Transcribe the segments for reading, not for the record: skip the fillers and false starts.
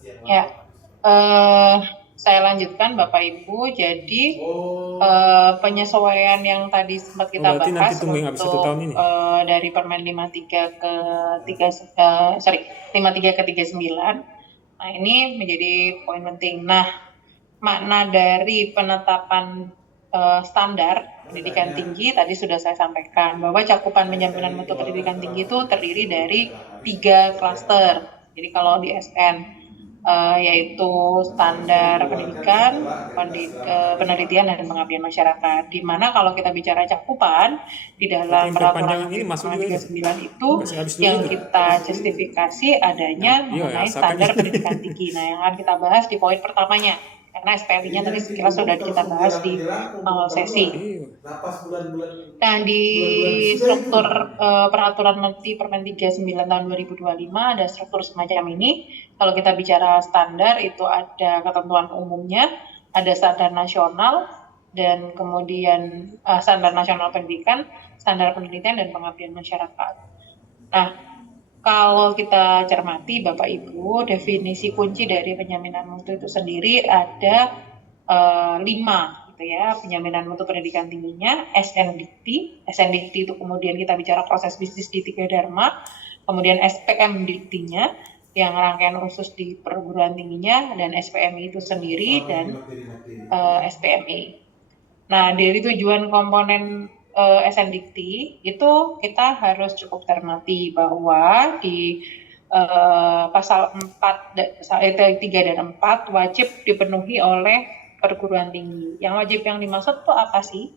Ya, eh, saya lanjutkan Bapak Ibu. Jadi penyesuaian yang tadi sempat Oh, kita berarti nanti bahas tunggu yang habis 1 tahun untuk ini. dari Permen 53 ke 3 sorry 53 ke 39. Nah, ini menjadi poin penting. Nah, makna dari penetapan standar pendidikan tinggi tadi sudah saya sampaikan bahwa cakupan penjaminan mutu pendidikan tinggi itu terdiri dari 3 klaster. Jadi kalau di SN yaitu standar pendidikan, penelitian dan pengabdian masyarakat. Di mana kalau kita bicara cakupan di Berarti dalam yang peraturan perpanjangan ini Menteri masuk Permen juga itu. 39 itu Kasih habis dulu yang itu. kita justifikasi Yang adanya iya ya, mengenai asalkan standar pendidikan tinggi. Nah, yang akan kita bahas di poin pertamanya karena SPMI-nya tadi sekilas sudah kita bahas di sesi. iya. Nah, di Sudah itu. struktur peraturan Menteri Permen 39 tahun 2025 ada struktur semacam ini. Kalau kita bicara standar itu ada ketentuan umumnya, ada standar nasional, dan kemudian standar nasional pendidikan, standar penelitian dan pengabdian masyarakat. Nah, kalau kita cermati Bapak Ibu, definisi kunci dari penjaminan mutu itu sendiri ada 5 gitu ya. Penjaminan mutu pendidikan tingginya, SNDikti. SNDikti itu kemudian kita bicara proses bisnis di Tiga Dharma, kemudian SPM Diktinya yang rangkaian khusus di perguruan tingginya, dan SPMI itu sendiri, dan SPMI. Nah, dari tujuan komponen SNDikti itu kita harus cukup cermati bahwa di pasal 4, 3 dan 4 wajib dipenuhi oleh perguruan tinggi. Yang wajib yang dimaksud itu apa sih?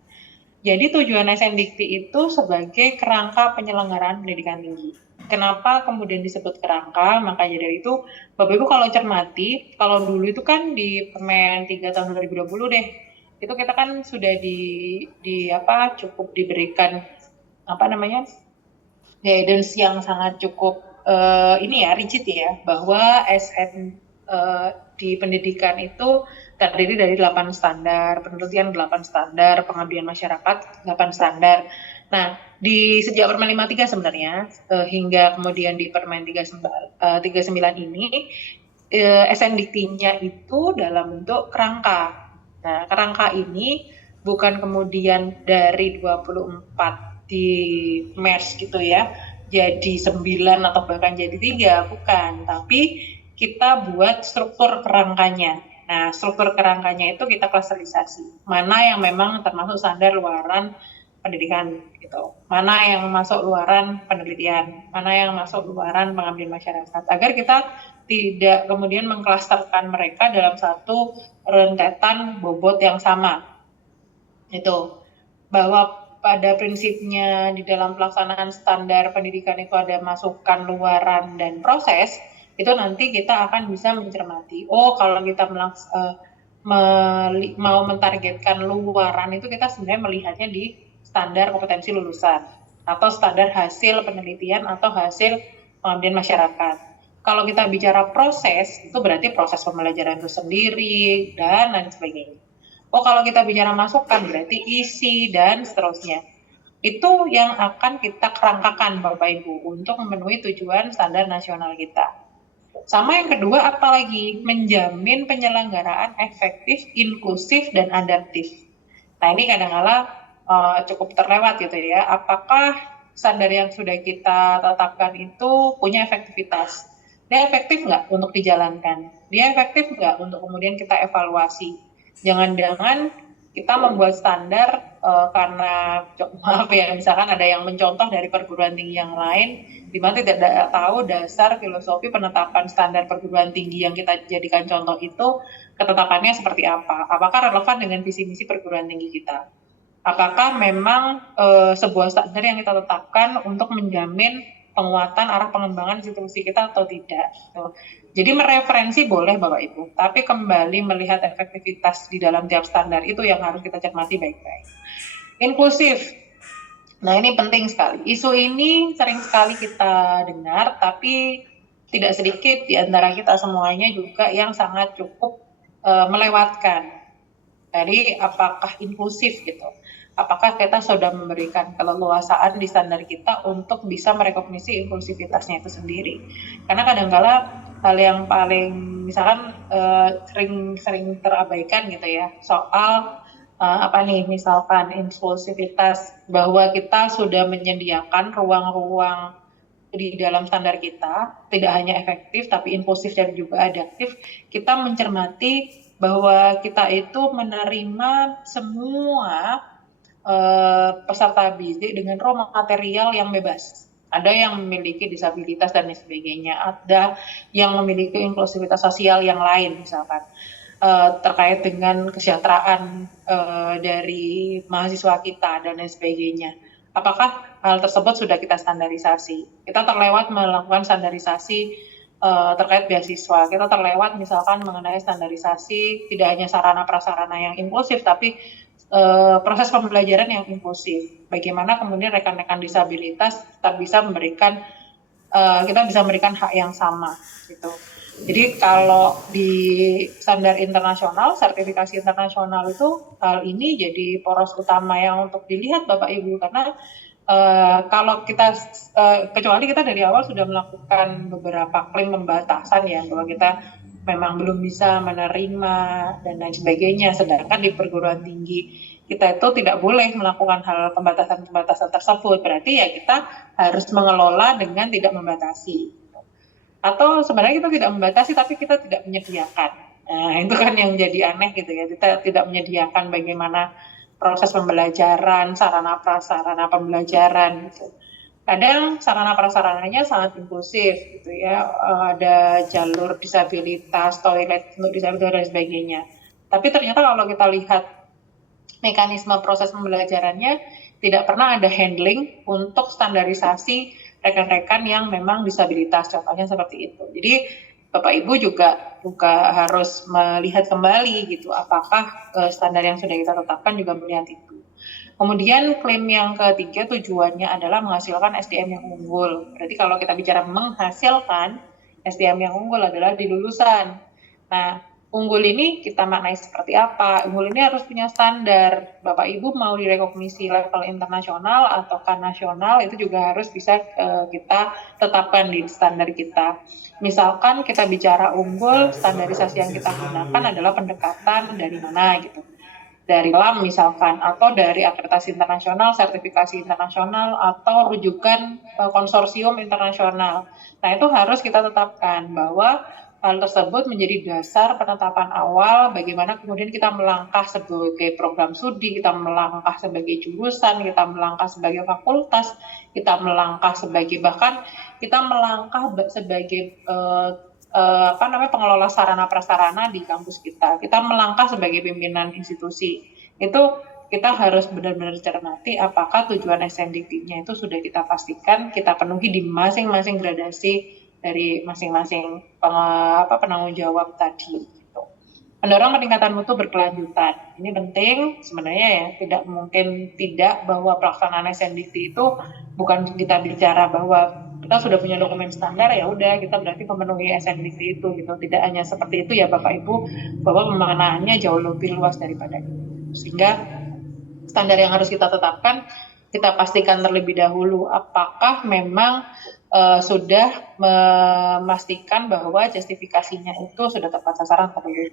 Jadi tujuan SNDikti itu sebagai kerangka penyelenggaraan pendidikan tinggi. Kenapa kemudian disebut kerangka? Makanya dari itu, Bapak Ibu kalau cermati, kalau dulu itu kan di Permen 3 tahun 2020 deh, itu kita kan sudah cukup diberikan guidance yang sangat cukup ini ya rigid ya, bahwa SN di pendidikan itu terdiri dari 8 standar, penelitian 8 standar, pengabdian masyarakat 8 standar. Nah, di sejak Permen 53 sebenarnya hingga kemudian di Permen 39 ini SNDikti-nya itu dalam bentuk kerangka. Nah, kerangka ini bukan kemudian dari 24 di MERS gitu ya, jadi 9 atau bahkan jadi 3, bukan. Tapi kita buat struktur kerangkanya. Nah, struktur kerangkanya itu kita klasterisasi. Mana yang memang termasuk standar luaran pendidikan gitu. Mana yang masuk luaran penelitian, mana yang masuk luaran pengabdian masyarakat. Agar kita tidak kemudian mengklasterkan mereka dalam satu rentetan bobot yang sama. Itu bahwa pada prinsipnya di dalam pelaksanaan standar pendidikan itu ada masukan, luaran, dan proses, itu nanti kita akan bisa mencermati, oh kalau kita mau mentargetkan luaran itu kita sebenarnya melihatnya di standar kompetensi lulusan atau standar hasil penelitian atau hasil pengabdian masyarakat. Kalau kita bicara proses, itu berarti proses pembelajaran itu sendiri dan lain sebagainya. Oh, kalau kita bicara masukan berarti isi dan seterusnya. Itu yang akan kita kerangkakan Bapak Ibu untuk memenuhi tujuan standar nasional kita. Sama yang kedua, apalagi menjamin penyelenggaraan efektif, inklusif, dan adaptif. Nah, ini kadang-kala cukup terlewat gitu ya. Apakah standar yang sudah kita tetapkan itu punya efektivitas? Dia efektif nggak untuk dijalankan? Dia efektif nggak untuk kemudian kita evaluasi? Jangan-jangan kita membuat standar karena maaf ya, misalkan ada yang mencontoh dari perguruan tinggi yang lain, di mana tidak tahu dasar filosofi penetapan standar perguruan tinggi yang kita jadikan contoh itu ketetapannya seperti apa? Apakah relevan dengan visi misi perguruan tinggi kita? Apakah memang sebuah standar yang kita tetapkan untuk menjamin penguatan arah pengembangan institusi kita atau tidak? Jadi mereferensi boleh Bapak Ibu, tapi kembali melihat efektivitas di dalam tiap standar itu yang harus kita cermati baik-baik. Inklusif. Nah, ini penting sekali. Isu ini sering sekali kita dengar, tapi tidak sedikit di antara kita semuanya juga yang sangat cukup melewatkan. Jadi, apakah inklusif gitu? Apakah kita sudah memberikan keleluasaan di standar kita untuk bisa merekognisi inklusivitasnya itu sendiri? Karena kadang-kala hal yang paling misalkan sering terabaikan gitu ya soal misalkan impulsivitas, bahwa kita sudah menyediakan ruang-ruang di dalam standar kita, tidak hanya efektif tapi impulsif dan juga adaptif. Kita mencermati bahwa kita itu menerima semua peserta bidik dengan raw material yang bebas. Ada yang memiliki disabilitas dan lain sebagainya, ada yang memiliki inklusivitas sosial yang lain misalkan terkait dengan kesejahteraan dari mahasiswa kita dan lain sebagainya. Apakah hal tersebut sudah kita standarisasi? Kita terlewat melakukan standarisasi terkait beasiswa. Kita terlewat misalkan mengenai standarisasi tidak hanya sarana prasarana yang inklusif, tapi proses pembelajaran yang inklusif. Bagaimana kemudian rekan-rekan disabilitas tetap bisa memberikan kita bisa memberikan hak yang sama gitu. Jadi kalau di standar internasional, sertifikasi internasional itu hal ini jadi poros utama yang untuk dilihat Bapak Ibu, karena kalau kita kecuali kita dari awal sudah melakukan beberapa klaim pembatasan ya, bahwa kita memang belum bisa menerima dan lain sebagainya, sedangkan di perguruan tinggi kita itu tidak boleh melakukan hal pembatasan-pembatasan tersebut, berarti ya kita harus mengelola dengan tidak membatasi. Atau sebenarnya kita tidak membatasi tapi kita tidak menyediakan. Nah, itu kan yang jadi aneh gitu ya. Kita tidak menyediakan bagaimana proses pembelajaran, sarana prasarana pembelajaran gitu. Kadang sarana prasarananya sangat inklusif gitu ya. Ada jalur disabilitas, toilet untuk disabilitas dan sebagainya. Tapi ternyata kalau kita lihat mekanisme proses pembelajarannya, tidak pernah ada handling untuk standarisasi rekan-rekan yang memang disabilitas, contohnya seperti itu. Jadi Bapak Ibu juga harus melihat kembali gitu, apakah standar yang sudah kita tetapkan juga melihat itu. Kemudian klaim yang ketiga tujuannya adalah menghasilkan SDM yang unggul. Berarti kalau kita bicara menghasilkan SDM yang unggul adalah di lulusan. Nah, unggul ini kita maknai seperti apa? Unggul ini harus punya standar. Bapak Ibu mau direkognisi level internasional ataukah nasional, itu juga harus bisa kita tetapkan di standar kita. Misalkan kita bicara unggul, standarisasi yang kita gunakan adalah pendekatan dari mana gitu. Dari LAM misalkan, atau dari akreditasi internasional, sertifikasi internasional, atau rujukan konsorsium internasional. Nah, itu harus kita tetapkan bahwa hal tersebut menjadi dasar penetapan awal bagaimana kemudian kita melangkah sebagai program studi, kita melangkah sebagai jurusan, kita melangkah sebagai fakultas, kita melangkah sebagai bahkan kita melangkah sebagai pengelola sarana prasarana di kampus kita. Kita melangkah sebagai pimpinan institusi. Itu kita harus benar-benar cermati apakah tujuan SNDP-nya itu sudah kita pastikan kita penuhi di masing-masing gradasi dari masing-masing penanggung jawab tadi. Gitu. Mendorong peningkatan mutu berkelanjutan. Ini penting sebenarnya ya, tidak mungkin tidak bahwa pelaksanaan SNDP itu bukan kita bicara bahwa kita sudah punya dokumen standar ya udah kita berarti memenuhi SNDP itu gitu. Tidak hanya seperti itu ya Bapak Ibu, bahwa pemaknaannya jauh lebih luas daripada itu. Sehingga standar yang harus kita tetapkan, kita pastikan terlebih dahulu apakah memang sudah memastikan bahwa justifikasinya itu sudah tepat sasaran atau belum.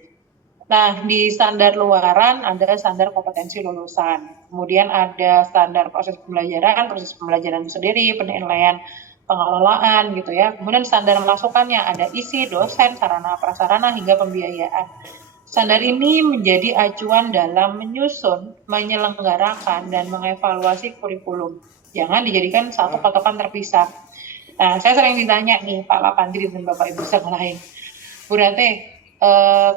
Nah, di standar luaran ada standar kompetensi lulusan. Kemudian ada standar proses pembelajaran itu sendiri, penilaian pengelolaan gitu ya. Kemudian standar masukannya ada isi, dosen, sarana prasarana hingga pembiayaan. Standar ini menjadi acuan dalam menyusun, menyelenggarakan, dan mengevaluasi kurikulum. Jangan dijadikan satu patokan terpisah. Nah, saya sering ditanya nih Pak Lapandri dan Bapak Ibu yang lain, Bu Rate,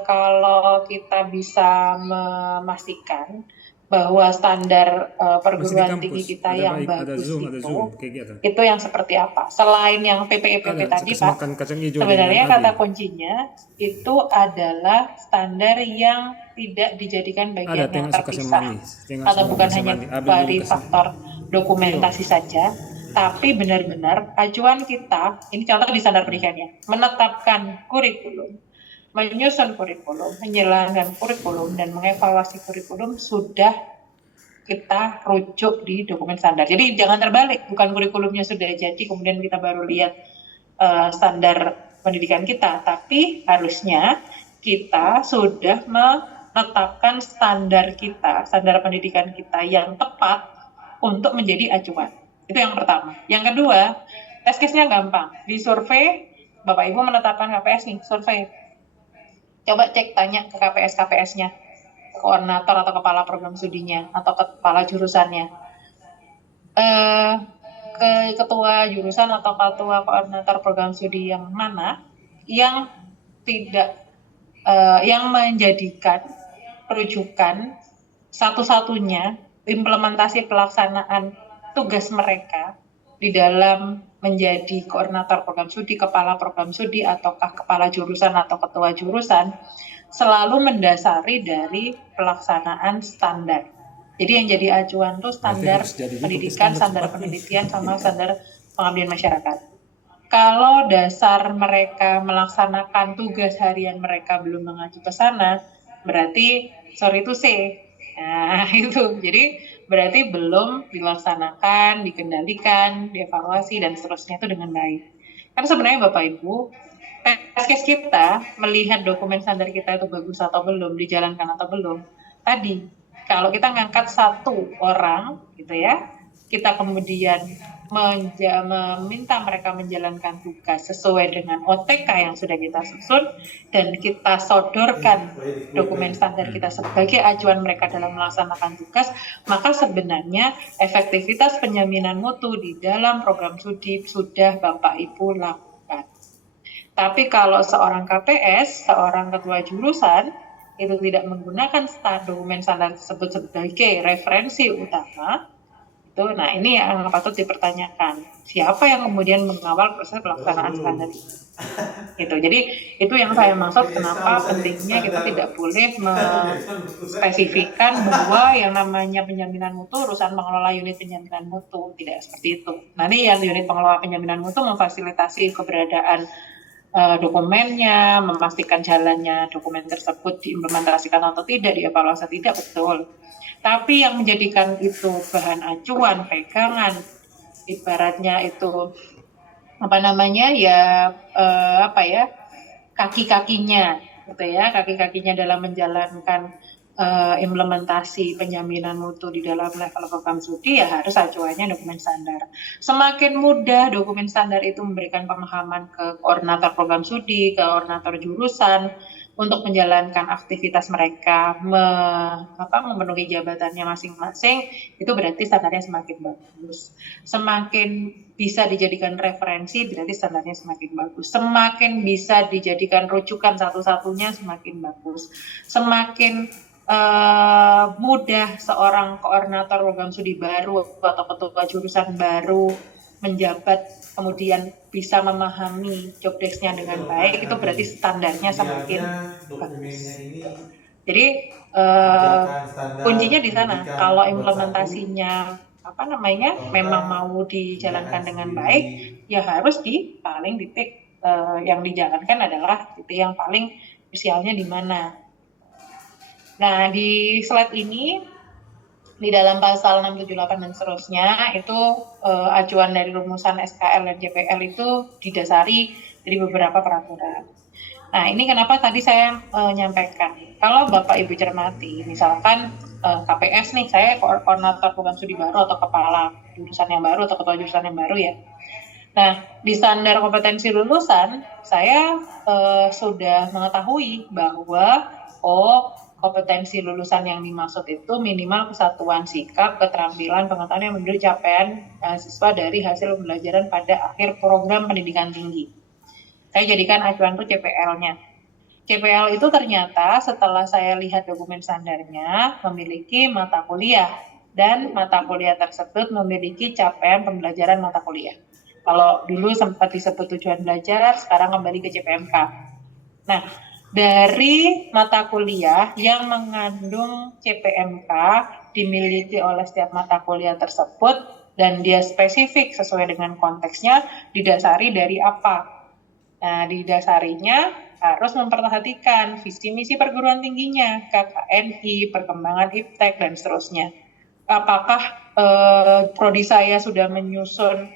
kalau kita bisa memastikan bahwa standar perguruan tinggi kita yang bagus itu yang seperti apa? Selain yang PPEPP tadi Pak, sebenarnya kata kuncinya itu adalah standar yang tidak dijadikan bagian yang terpisah atau bukan hanya dari faktor dokumentasi saja, tapi benar-benar acuan kita, ini contoh di standar pendidikannya, menetapkan kurikulum, menyusun kurikulum, menjalankan kurikulum, dan mengevaluasi kurikulum sudah kita rujuk di dokumen standar. Jadi jangan terbalik, bukan kurikulumnya sudah jadi, kemudian kita baru lihat standar pendidikan kita, tapi harusnya kita sudah menetapkan standar kita, standar pendidikan kita yang tepat untuk menjadi acuan. Itu yang pertama. Yang kedua, test case-nya gampang. Di survei, Bapak Ibu menetapkan KPS nih, survei. Coba cek, tanya ke KPS-KPS-nya, koordinator atau kepala program studinya, atau kepala jurusannya. Ke ketua jurusan atau ketua koordinator program studi yang mana yang tidak yang menjadikan rujukan satu-satunya implementasi pelaksanaan tugas mereka di dalam menjadi koordinator program studi, kepala program studi, ataukah kepala jurusan atau ketua jurusan, selalu mendasari dari pelaksanaan standar. Jadi yang jadi acuan tuh standar pendidikan, standar penelitian, sama standar pengabdian masyarakat. Kalau dasar mereka melaksanakan tugas harian mereka belum mengacu ke sana, berarti sorry to say. Nah, itu. Jadi berarti belum dilaksanakan, dikendalikan, dievaluasi, dan seterusnya itu dengan baik. Karena sebenarnya Bapak Ibu, test case kita melihat dokumen standar kita itu bagus atau belum, dijalankan atau belum. Tadi, kalau kita ngangkat satu orang, gitu ya, kita kemudian meminta mereka menjalankan tugas sesuai dengan OTK yang sudah kita susun, dan kita sodorkan dokumen standar kita sebagai acuan mereka dalam melaksanakan tugas, maka sebenarnya efektivitas penjaminan mutu di dalam program studi sudah Bapak Ibu lakukan. Tapi kalau seorang KPS, seorang ketua jurusan, itu tidak menggunakan dokumen standar tersebut sebagai referensi utama, itu, nah ini yang patut dipertanyakan. Siapa yang kemudian mengawal proses pelaksanaan standar itu? Gitu. Jadi itu yang saya maksud kenapa pentingnya kita tidak boleh menspesifikkan bahwa yang namanya penjaminan mutu urusan pengelola unit penjaminan mutu, tidak seperti itu. Nanti yang unit pengelola penjaminan mutu memfasilitasi keberadaan dokumennya, memastikan jalannya dokumen tersebut diimplementasikan atau tidak, dievaluasi tidak, betul. Tapi yang menjadikan itu bahan acuan, pegangan, ibaratnya itu kaki-kakinya, gitu ya, kaki-kakinya dalam menjalankan implementasi penjaminan mutu di dalam level program studi, ya harus acuannya dokumen standar. Semakin mudah dokumen standar itu memberikan pemahaman ke koordinator program studi, ke koordinator jurusan, untuk menjalankan aktivitas mereka, memenuhi jabatannya masing-masing, itu berarti standarnya semakin bagus. Semakin bisa dijadikan referensi, berarti standarnya semakin bagus. Semakin bisa dijadikan rujukan satu-satunya, semakin bagus. Semakin mudah seorang koordinator program studi baru atau ketua jurusan baru menjabat, kemudian bisa memahami job desk-nya dengan baik, itu berarti standarnya semakin bagus. Jadi kuncinya di sana. Kalau implementasinya memang mau dijalankan dengan baik, ya harus di paling titik yang dijalankan adalah titik yang paling krusialnya di mana. Nah, di slide ini, di dalam pasal 678 dan seterusnya, itu acuan dari rumusan SKL dan JPL itu didasari dari beberapa peraturan. Nah, ini kenapa tadi saya menyampaikan, kalau Bapak Ibu cermati, misalkan KPS nih, saya koordinator program studi baru atau kepala jurusan yang baru atau ketua jurusan yang baru ya. Nah, di standar kompetensi lulusan, saya sudah mengetahui bahwa kompetensi lulusan yang dimaksud itu minimal kesatuan sikap, keterampilan, pengetahuan yang menurut capaian siswa dari hasil pembelajaran pada akhir program pendidikan tinggi. Saya jadikan acuan itu CPL-nya. CPL itu ternyata setelah saya lihat dokumen standarnya memiliki mata kuliah, dan mata kuliah tersebut memiliki capaian pembelajaran mata kuliah. Kalau dulu sempat disebut tujuan belajar, sekarang kembali ke CPMK. Nah, dari mata kuliah yang mengandung CPMK dimiliki oleh setiap mata kuliah tersebut, dan dia spesifik sesuai dengan konteksnya, didasari dari apa? Nah, didasarinya harus memperhatikan visi misi perguruan tingginya, KKNI, perkembangan iptek, dan seterusnya. Apakah prodi saya sudah menyusun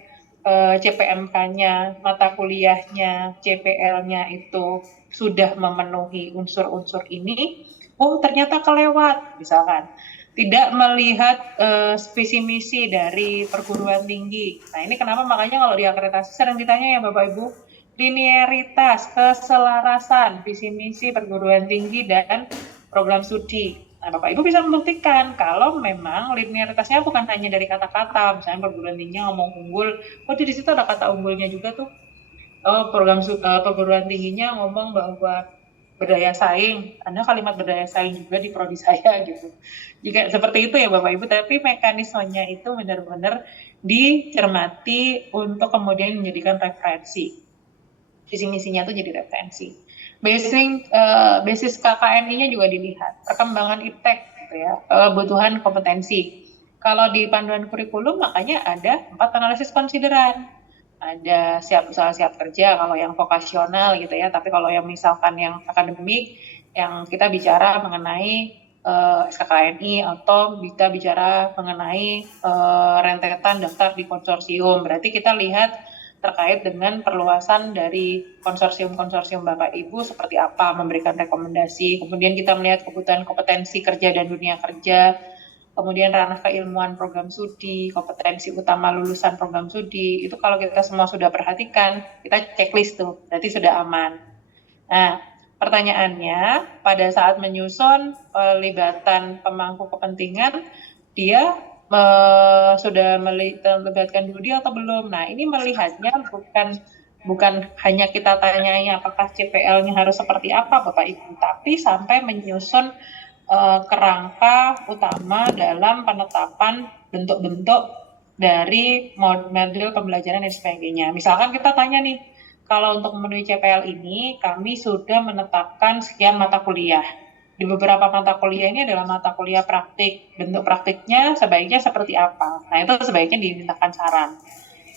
CPMK-nya, mata kuliahnya, CPL-nya itu sudah memenuhi unsur-unsur ini, oh ternyata kelewat, misalkan. Tidak melihat visi misi dari perguruan tinggi. Nah ini kenapa makanya kalau di akreditasi sering ditanya ya Bapak Ibu, linearitas, keselarasan, visi misi perguruan tinggi dan program studi. Nah, Bapak Ibu bisa membuktikan kalau memang linearitasnya bukan hanya dari kata-kata, misalnya perguruan tinggi ngomong unggul, oh di situ ada kata unggulnya juga tuh. Oh, perguruan tingginya ngomong bahwa berdaya saing, ada kalimat berdaya saing juga di prodi saya gitu. Jika seperti itu ya Bapak Ibu, tapi mekanismenya itu benar-benar dicermati untuk kemudian menjadikan referensi. Visi misinya tuh jadi referensi. Basis KKNI-nya juga dilihat, perkembangan iptek gitu ya, kebutuhan kompetensi. Kalau di panduan kurikulum makanya ada 4 analisis konsideran. Ada siap usaha siap kerja kalau yang vokasional gitu ya, tapi kalau yang misalkan yang akademik, yang kita bicara mengenai SKKNI atau kita bicara mengenai rentetan daftar di konsorsium, berarti kita lihat terkait dengan perluasan dari konsorsium-konsorsium Bapak Ibu seperti apa, memberikan rekomendasi, kemudian kita melihat kebutuhan kompetensi kerja dan dunia kerja, kemudian ranah keilmuan program studi, kompetensi utama lulusan program studi, itu kalau kita semua sudah perhatikan, kita checklist tuh, berarti sudah aman. Nah, pertanyaannya, pada saat menyusun pelibatan pemangku kepentingan, dia sudah melibatkan Dudi atau belum? Nah, ini melihatnya bukan hanya kita tanyanya apakah CPL-nya harus seperti apa Bapak Ibu, tapi sampai menyusun kerangka utama dalam penetapan bentuk-bentuk dari model pembelajaran dan sebagainya. Misalkan kita tanya nih, kalau untuk memenuhi CPL ini, kami sudah menetapkan sekian mata kuliah. Di beberapa mata kuliah ini adalah mata kuliah praktik. Bentuk praktiknya sebaiknya seperti apa? Nah, itu sebaiknya dimintakan saran.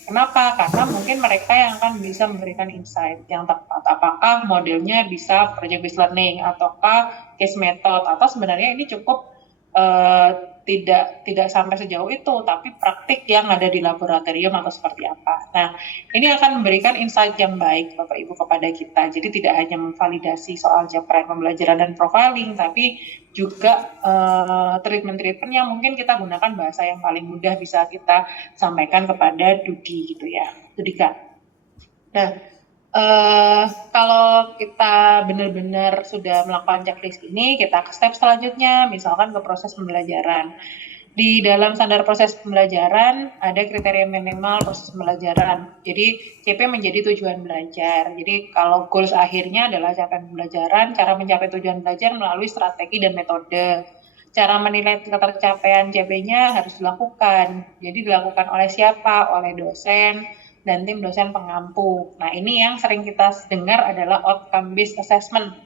Kenapa? Karena mungkin mereka yang akan bisa memberikan insight yang tepat. Apakah modelnya bisa project-based learning, ataukah case method, atau sebenarnya ini cukup tidak sampai sejauh itu, tapi praktik yang ada di laboratorium atau seperti apa. Nah, ini akan memberikan insight yang baik Bapak Ibu kepada kita. Jadi tidak hanya memvalidasi soal capaian pembelajaran dan profiling, tapi juga treatment-treatment yang mungkin kita gunakan bahasa yang paling mudah bisa kita sampaikan kepada Dudi gitu ya, Dudika. Nah, kalau kita benar-benar sudah melakukan checklist ini, kita ke step selanjutnya, misalkan ke proses pembelajaran. Di dalam standar proses pembelajaran ada kriteria minimal proses pembelajaran. Jadi CP menjadi tujuan belajar. Jadi kalau goals akhirnya adalah capaian pembelajaran, cara mencapai tujuan belajar melalui strategi dan metode. Cara menilai ketercapaian CP-nya harus dilakukan. Jadi dilakukan oleh siapa? Oleh dosen dan tim dosen pengampu. Nah, ini yang sering kita dengar adalah outcome based assessment.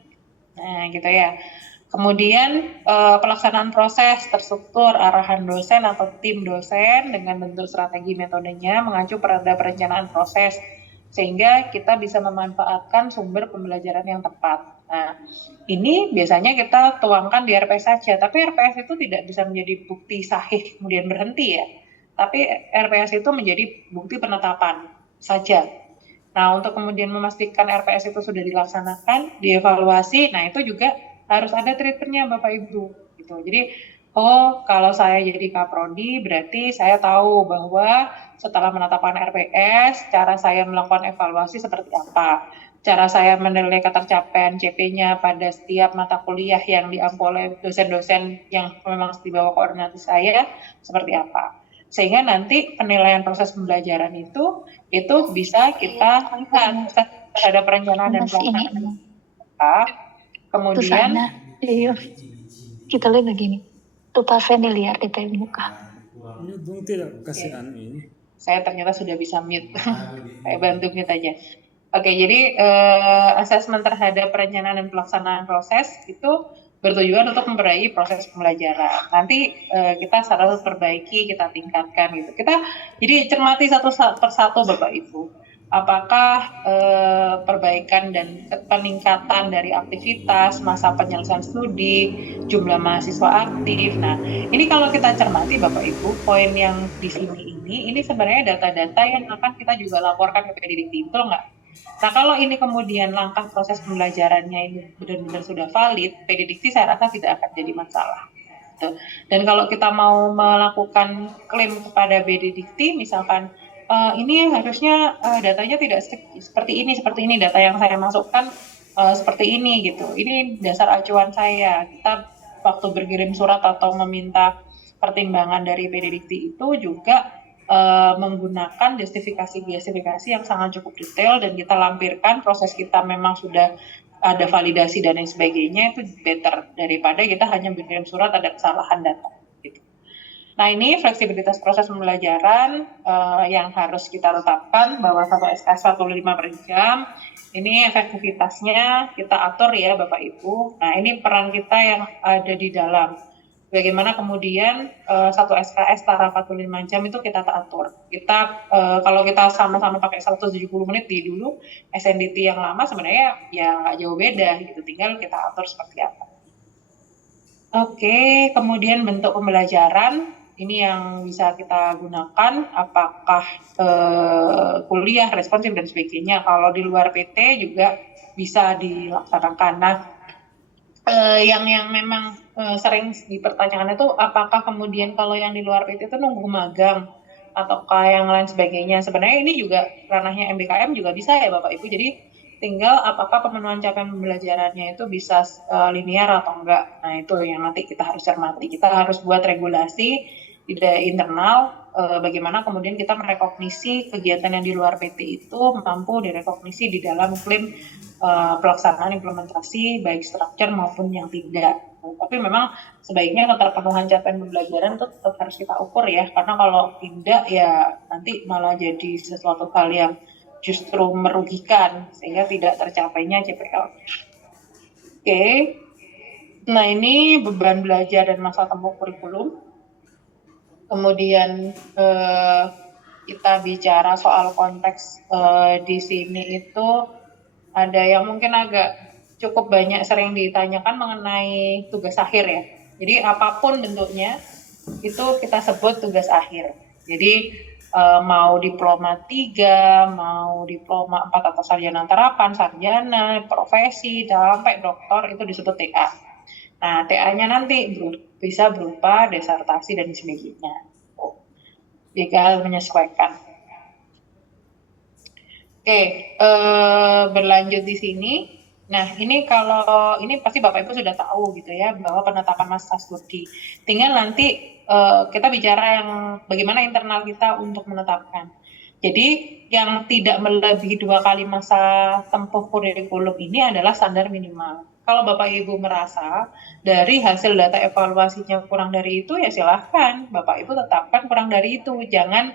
Nah, gitu ya. Kemudian pelaksanaan proses terstruktur, arahan dosen atau tim dosen dengan bentuk strategi metodenya mengacu pada perencanaan proses sehingga kita bisa memanfaatkan sumber pembelajaran yang tepat. Nah, ini biasanya kita tuangkan di RPS saja, tapi RPS itu tidak bisa menjadi bukti sahih kemudian berhenti ya. Tapi RPS itu menjadi bukti penetapan saja. Nah, untuk kemudian memastikan RPS itu sudah dilaksanakan, dievaluasi, nah itu juga harus ada treatmentnya Bapak Ibu. Gitu. Jadi, kalau saya jadi Kaprodi, berarti saya tahu bahwa setelah menetapkan RPS, cara saya melakukan evaluasi seperti apa. Cara saya menilai ketercapaian CP-nya pada setiap mata kuliah yang diampu oleh dosen-dosen yang memang di bawah koordinasi saya, seperti apa. Sehingga nanti penilaian proses pembelajaran itu bisa kita lihat ada perencanaan dan pelaksanaan kita. Kemudian kita lihat begini, lupa familiar di muka. Dong tidak kasihan ini. Saya ternyata sudah bisa mute. Saya bantu mute aja. Oke, jadi asesmen terhadap perencanaan dan pelaksanaan proses itu bertujuan untuk memperbaiki proses pembelajaran. Nanti kita harus perbaiki, kita tingkatkan gitu. Kita jadi cermati satu persatu Bapak Ibu. Apakah perbaikan dan peningkatan dari aktivitas, masa penyelesaian studi, jumlah mahasiswa aktif. Nah, ini kalau kita cermati Bapak Ibu, poin yang di sini ini ini sebenarnya data-data yang akan kita juga laporkan ke PDDikti, betul nggak? Nah, kalau ini kemudian langkah proses pembelajarannya ini benar-benar sudah valid, PDDikti saya rasa tidak akan jadi masalah. Gitu. Dan kalau kita mau melakukan klaim kepada PDDikti, misalkan ini harusnya datanya tidak seperti ini, data yang saya masukkan seperti ini gitu. Ini dasar acuan saya. Kita waktu berkirim surat atau meminta pertimbangan dari PDDikti itu juga menggunakan justifikasi yang sangat cukup detail dan kita lampirkan proses kita memang sudah ada validasi dan lain sebagainya, itu better daripada kita hanya berkirim surat ada kesalahan data. Gitu. Nah, ini fleksibilitas proses pembelajaran yang harus kita tetapkan bahwa satu SKS 45 per jam, ini efektivitasnya kita atur ya Bapak Ibu. Nah, ini peran kita yang ada di dalam. Bagaimana kemudian satu SKS setara 45 jam itu kita atur. Kita kalau kita sama-sama pakai 170 menit di dulu, SNDT yang lama sebenarnya ya nggak jauh beda gitu. Tinggal kita atur seperti apa. Oke, kemudian bentuk pembelajaran ini yang bisa kita gunakan, apakah kuliah, responsif dan sebagainya. Kalau di luar PT juga bisa dilaksanakan. Nah, yang memang sering dipertanyakan itu apakah kemudian kalau yang di luar PT itu nunggu magang ataukah yang lain sebagainya. Sebenarnya ini juga ranahnya MBKM juga bisa ya Bapak Ibu. Jadi tinggal apakah pemenuhan capaian pembelajarannya itu bisa linear atau enggak. Nah, itu yang nanti kita harus cermati. Kita harus buat regulasi di internal bagaimana kemudian kita merekognisi kegiatan yang di luar PT itu mampu direkognisi di dalam klaim pelaksanaan implementasi baik structure maupun yang tidak. Tapi memang sebaiknya keterpenuhan capaian pembelajaran itu tetap harus kita ukur ya, karena kalau tidak ya nanti malah jadi sesuatu hal yang justru merugikan sehingga tidak tercapainya CPL. Oke. Nah, ini beban belajar dan masa tempuh kurikulum. Kemudian kita bicara soal konteks di sini itu ada yang mungkin agak cukup banyak sering ditanyakan mengenai tugas akhir ya. Jadi apapun bentuknya itu kita sebut tugas akhir. Jadi mau diploma 3, mau diploma 4 atau sarjana terapan, sarjana, profesi, sampai doktor itu disebut TA. Nah, TA-nya nanti bisa berupa disertasi dan sebagainya. Jika menyesuaikan. Oke, berlanjut di sini. Nah, ini kalau ini pasti Bapak Ibu sudah tahu gitu ya bahwa penetapan masa studi. Tinggal nanti kita bicara yang bagaimana internal kita untuk menetapkan. Jadi yang tidak melebihi 2 kali masa tempuh kurikulum ini adalah standar minimal. Kalau Bapak Ibu merasa dari hasil data evaluasinya kurang dari itu, ya silahkan Bapak Ibu tetapkan kurang dari itu. Jangan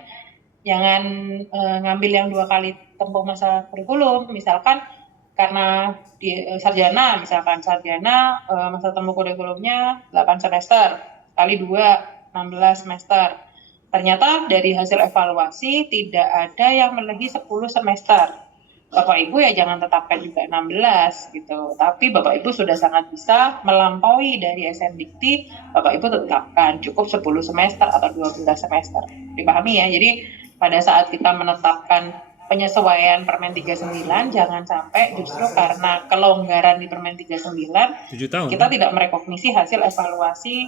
ngambil yang 2 kali tempuh masa kurikulum. Misalkan karena di sarjana, masa tempuh kurikulumnya 8 semester, kali 2, 16 semester. Ternyata dari hasil evaluasi tidak ada yang melebihi 10 semester. Bapak Ibu ya jangan tetapkan juga 16 gitu. Tapi Bapak Ibu sudah sangat bisa melampaui dari SNDikti, Bapak Ibu tetapkan cukup 10 semester atau 12 semester. Dipahami ya. Jadi pada saat kita menetapkan penyesuaian Permen 39, jangan sampai justru karena kelonggaran di Permen 39 7 tahun, kita tidak merekognisi hasil evaluasi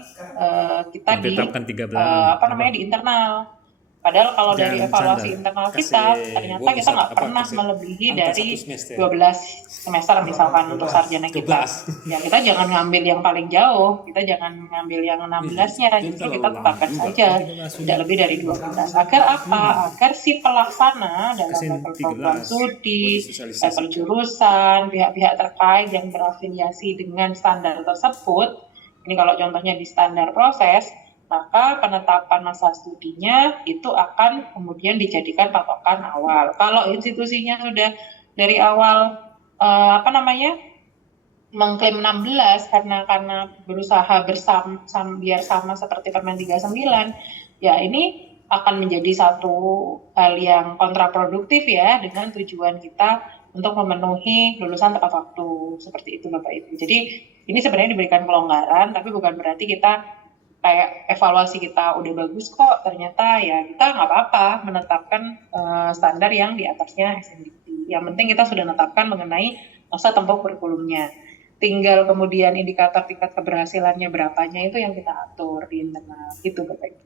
kita di di internal. Padahal kalau dari evaluasi internal kita, ternyata kita nggak pernah melebihi dari 12 semester misalkan untuk sarjana kita. Ya kita jangan ngambil yang paling jauh, kita jangan ngambil yang 16-nya, justru kita tetapkan saja tidak lebih dari 12. Agar apa? Agar si pelaksana dalam level program studi, level jurusan, pihak-pihak terkait yang berafiliasi dengan standar tersebut, ini kalau contohnya di standar proses, maka penetapan masa studinya itu akan kemudian dijadikan patokan awal. Kalau institusinya sudah dari awal mengklaim 16 karena berusaha biar sama seperti Permen 39, ya ini akan menjadi satu hal yang kontraproduktif ya dengan tujuan kita untuk memenuhi lulusan tepat waktu seperti itu Bapak Ibu. Jadi ini sebenarnya diberikan kelonggaran, tapi bukan berarti kita kayak evaluasi kita udah bagus kok, ternyata ya kita nggak apa-apa menetapkan standar yang di atasnya SNDP. Yang penting kita sudah menetapkan mengenai masa tempuh kurikulumnya. Tinggal kemudian indikator tingkat keberhasilannya berapanya itu yang kita atur di internal gitu Bapak Ibu.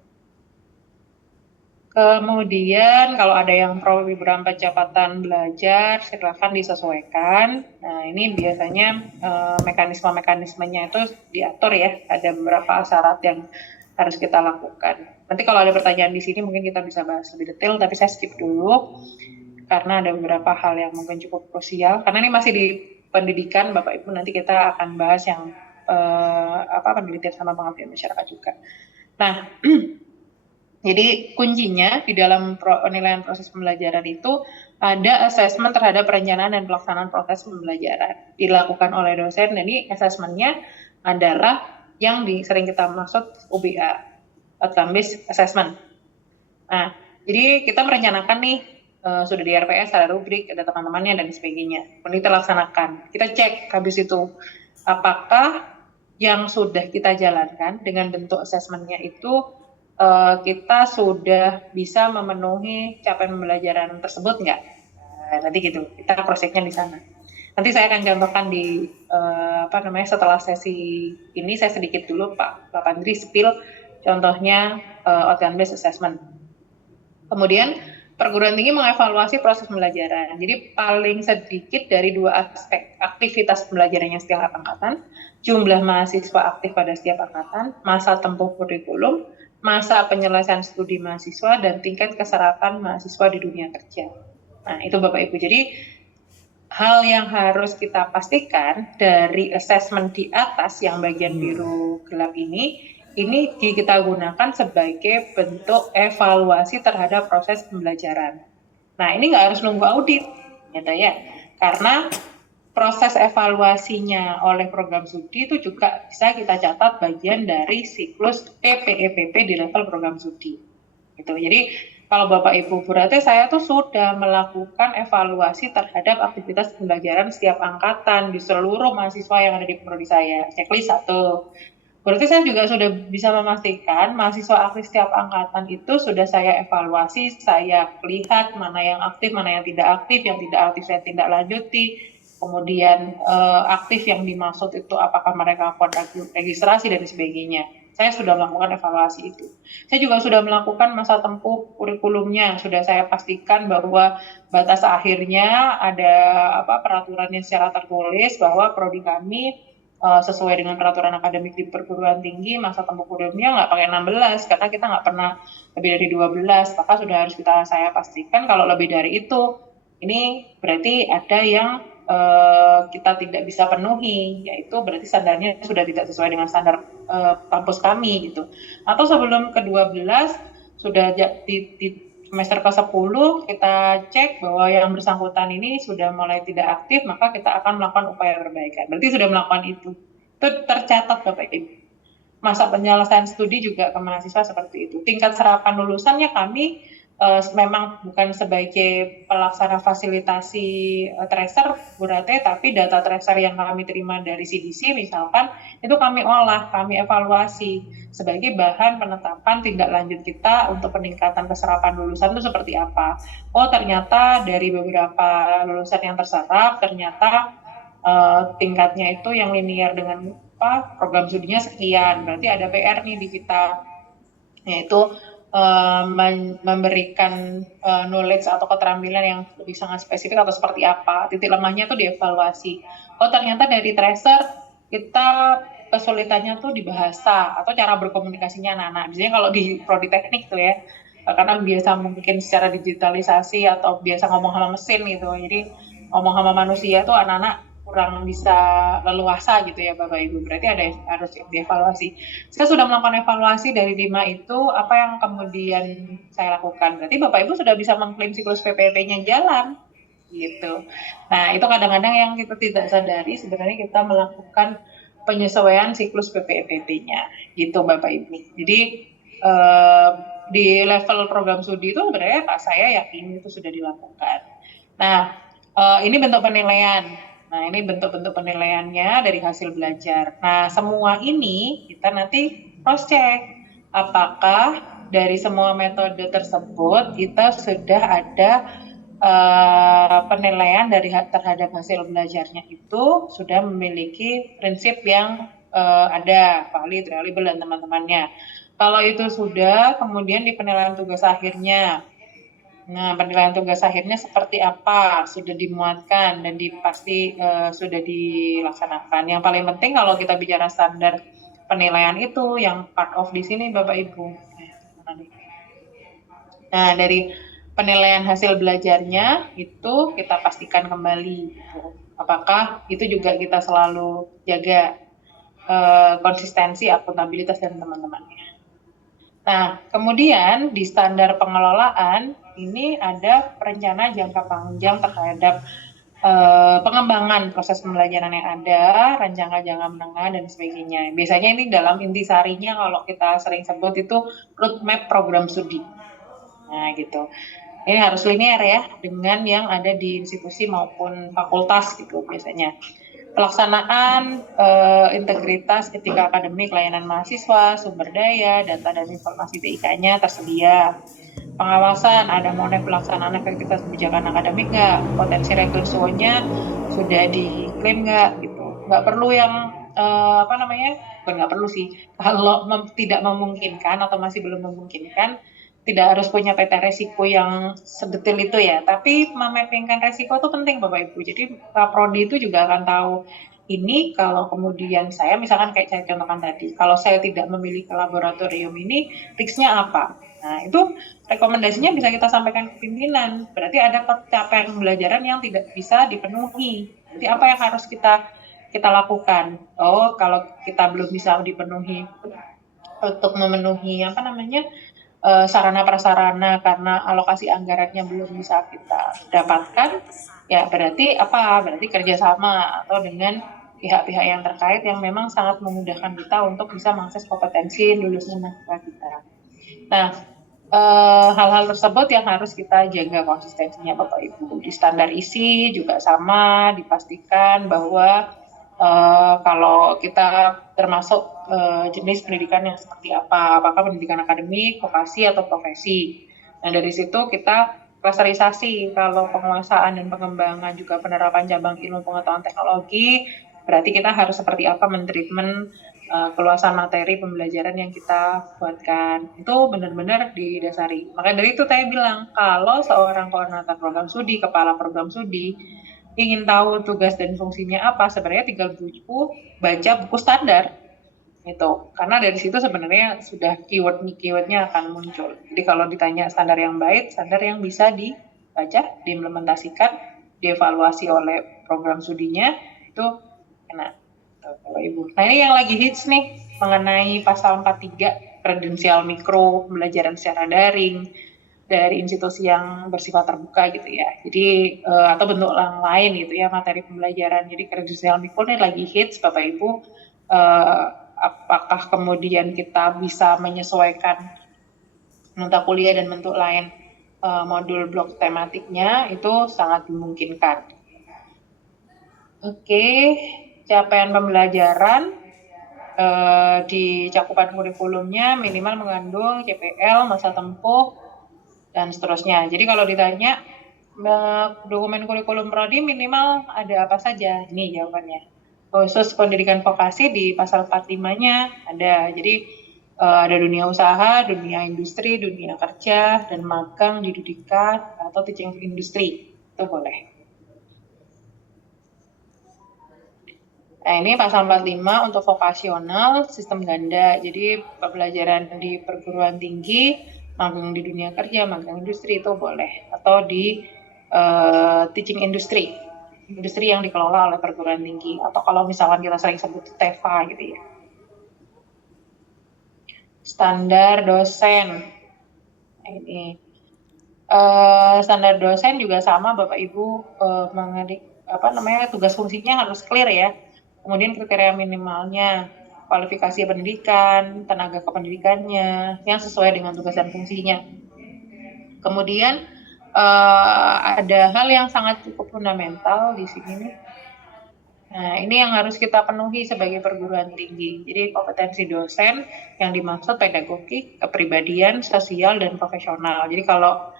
Kemudian kalau ada yang program pencapaian belajar silakan disesuaikan. Nah ini biasanya mekanisme-mekanismenya itu diatur ya. Ada beberapa syarat yang harus kita lakukan. Nanti kalau ada pertanyaan di sini mungkin kita bisa bahas lebih detail, tapi saya skip dulu karena ada beberapa hal yang mungkin cukup krusial. Karena ini masih di pendidikan, Bapak Ibu, nanti kita akan bahas yang penelitian sama pengabdian masyarakat juga. Nah. Jadi kuncinya di dalam penilaian proses pembelajaran itu ada assessment terhadap perencanaan dan pelaksanaan proses pembelajaran dilakukan oleh dosen. Dan ini assessment-nya adalah yang sering kita maksud OBA, Outcome Based Assessment. Nah, jadi kita merencanakan nih sudah di RPS, ada rubrik, ada teman-temannya dan sebagainya. Kemudian kita laksanakan. Kita cek habis itu apakah yang sudah kita jalankan dengan bentuk assessment-nya itu kita sudah bisa memenuhi capaian pembelajaran tersebut nggak? Nanti gitu, kita prosesnya di sana. Nanti saya akan contohkan di setelah sesi ini saya sedikit dulu Pak Pandri spill contohnya outcome based assessment. Kemudian perguruan tinggi mengevaluasi proses pembelajaran. Jadi paling sedikit dari 2 aspek, aktivitas pembelajarannya setiap angkatan, jumlah mahasiswa aktif pada setiap angkatan, masa tempuh kurikulum, masa penyelesaian studi mahasiswa, dan tingkat keserapan mahasiswa di dunia kerja. Nah, itu Bapak Ibu. Jadi, hal yang harus kita pastikan dari assessment di atas yang bagian biru gelap ini kita gunakan sebagai bentuk evaluasi terhadap proses pembelajaran. Nah, ini nggak harus nunggu audit, gitu ya. Karena proses evaluasinya oleh program studi itu juga bisa kita catat bagian dari siklus PPEPP di level program studi. Gitu. Jadi kalau Bapak Ibu berarti saya tuh sudah melakukan evaluasi terhadap aktivitas pembelajaran setiap angkatan di seluruh mahasiswa yang ada di prodi saya. Checklist 1. Berarti saya juga sudah bisa memastikan mahasiswa aktif setiap angkatan itu sudah saya evaluasi, saya lihat mana yang aktif, mana yang tidak aktif saya tindak lanjuti. Kemudian aktif yang dimaksud itu apakah mereka melakukan registrasi dan sebagainya. Saya sudah melakukan evaluasi itu. Saya juga sudah melakukan masa tempuh kurikulumnya. Sudah saya pastikan bahwa batas akhirnya ada peraturannya secara tertulis bahwa prodi kami sesuai dengan peraturan akademik di perguruan tinggi masa tempuh kurikulumnya nggak pakai 16 karena kita nggak pernah lebih dari 12. Maka sudah harus saya pastikan kalau lebih dari itu ini berarti ada yang kita tidak bisa penuhi, yaitu berarti standarnya sudah tidak sesuai dengan standar kampus kami gitu. Atau sebelum ke-12 sudah di semester ke-10 kita cek bahwa yang bersangkutan ini sudah mulai tidak aktif, maka kita akan melakukan upaya perbaikan. Berarti sudah melakukan itu. Itu tercatat Bapak Ibu. Masa penyelesaian studi juga ke mahasiswa seperti itu. Tingkat serapan lulusannya kami memang bukan sebagai pelaksana fasilitasi tracer berarti, tapi data tracer yang kami terima dari CDC misalkan, itu kami olah, kami evaluasi sebagai bahan penetapan tindak lanjut kita untuk peningkatan keserapan lulusan itu seperti apa. Oh ternyata dari beberapa lulusan yang terserap, ternyata tingkatnya itu yang linear dengan program studinya sekian, berarti ada PR nih di kita, yaitu memberikan knowledge atau keterampilan yang lebih sangat spesifik atau seperti apa. Titik lemahnya tuh dievaluasi. Oh ternyata dari tracer kita kesulitannya tuh di bahasa atau cara berkomunikasinya anak-anak. Biasanya kalau di prodi teknik tuh ya, karena biasa mungkin secara digitalisasi atau biasa ngomong sama mesin gitu. Jadi ngomong sama manusia tuh anak-anak kurang bisa leluasa gitu ya Bapak Ibu. Berarti harus dievaluasi. Saya sudah melakukan evaluasi dari 5 itu, apa yang kemudian saya lakukan? Berarti Bapak Ibu sudah bisa mengklaim siklus PPP-nya jalan gitu. Nah, itu kadang-kadang yang kita tidak sadari sebenarnya kita melakukan penyesuaian siklus PPPT-nya gitu Bapak Ibu. Jadi di level program studi itu sebenarnya saya yakin itu sudah dilakukan. Nah, ini bentuk penilaian. Nah, ini bentuk-bentuk penilaiannya dari hasil belajar. Nah, semua ini kita nanti cross check apakah dari semua metode tersebut kita sudah ada penilaian terhadap hasil belajarnya itu sudah memiliki prinsip yang ada, valid, reliable, dan teman-temannya. Kalau itu sudah, kemudian di penilaian tugas akhirnya. Nah, penilaian tugas akhirnya seperti apa? Sudah dimuatkan dan pasti sudah dilaksanakan. Yang paling penting kalau kita bicara standar penilaian itu, yang part of di sini Bapak Ibu. Nah, dari penilaian hasil belajarnya itu kita pastikan kembali. Gitu. Apakah itu juga kita selalu jaga konsistensi, akuntabilitas, dan teman-temannya. Nah, kemudian di standar pengelolaan ini ada rencana jangka panjang terhadap pengembangan proses pembelajaran yang ada, rencana jangka menengah, dan sebagainya. Biasanya ini dalam intisarinya kalau kita sering sebut itu roadmap program studi. Nah, gitu. Ini harus linear ya dengan yang ada di institusi maupun fakultas gitu biasanya. Pelaksanaan integritas etika akademik, layanan mahasiswa, sumber daya, data dan informasi TIK-nya tersedia. Pengawasan, ada monitoring pelaksanaan efektivitas kebijakan akademik nggak? Potensi rekursionya sudah diklaim nggak? Gitu. Nggak perlu yang bukan nggak perlu sih. Kalau tidak memungkinkan atau masih belum memungkinkan, tidak harus punya peta resiko yang sedetil itu ya, tapi memappingkan resiko itu penting Bapak Ibu. Jadi Prodi itu juga akan tahu ini kalau kemudian saya misalkan kayak saya contohkan tadi, kalau saya tidak memiliki laboratorium ini, risknya apa? Nah itu rekomendasinya bisa kita sampaikan ke pimpinan. Berarti ada capaian pembelajaran yang tidak bisa dipenuhi. Jadi apa yang harus kita lakukan? Oh kalau kita belum bisa dipenuhi untuk memenuhi sarana prasarana karena alokasi anggarannya belum bisa kita dapatkan, ya berarti kerjasama atau dengan pihak-pihak yang terkait yang memang sangat memudahkan kita untuk bisa mengakses kompetensi lulusnya mahasiswa kita. Nah, hal-hal tersebut yang harus kita jaga konsistensinya Bapak Ibu. Di standar isi juga sama, dipastikan bahwa kalau kita termasuk jenis pendidikan yang seperti apa, apakah pendidikan akademik, vokasi, atau profesi. Nah dari situ kita klasterisasi kalau penguasaan dan pengembangan juga penerapan cabang ilmu pengetahuan teknologi, berarti kita harus seperti apa mentreatment keluasan materi pembelajaran yang kita buatkan. Itu benar-benar didasari. Maka dari itu saya bilang, kalau seorang koordinator program studi, kepala program studi, ingin tahu tugas dan fungsinya apa, sebenarnya tinggal baca buku standar itu, karena dari situ sebenarnya sudah keywordnya akan muncul. Jadi kalau ditanya standar yang baik, standar yang bisa dibaca, diimplementasikan, dievaluasi oleh program studinya, itu enak. Kalau Ibu. Nah ini yang lagi hits nih mengenai pasal 43 kredensial mikro pembelajaran secara daring dari institusi yang bersifat terbuka gitu ya. Jadi atau bentuk yang lain gitu ya materi pembelajaran. Jadi kredensial mikro ini lagi hits Bapak Ibu. Apakah kemudian kita bisa menyesuaikan mata kuliah dan bentuk lain modul blok tematiknya itu sangat dimungkinkan. Oke, capaian pembelajaran di cakupan kurikulumnya minimal mengandung CPL, masa tempuh, dan seterusnya. Jadi kalau ditanya dokumen kurikulum prodi minimal ada apa saja? Ini jawabannya. Khusus pendidikan vokasi di pasal 45-nya ada. Jadi ada dunia usaha, dunia industri, dunia kerja, dan magang di Dudika atau teaching industri. Itu boleh. Nah ini pasal 45 untuk vokasional sistem ganda. Jadi pembelajaran di perguruan tinggi, magang di dunia kerja, magang industri itu boleh. Atau di teaching industri yang dikelola oleh perguruan tinggi. Atau kalau misalkan kita sering sebut TEFA gitu ya. Standar dosen. Nah, ini standar dosen juga sama Bapak Ibu tugas fungsinya harus clear ya. Kemudian kriteria minimalnya, kualifikasi pendidikan, tenaga kependidikannya, yang sesuai dengan tugas dan fungsinya. Kemudian ada hal yang sangat cukup fundamental di sini nih. Nah, ini yang harus kita penuhi sebagai perguruan tinggi. Jadi kompetensi dosen yang dimaksud pedagogik, kepribadian, sosial, dan profesional. Jadi kalau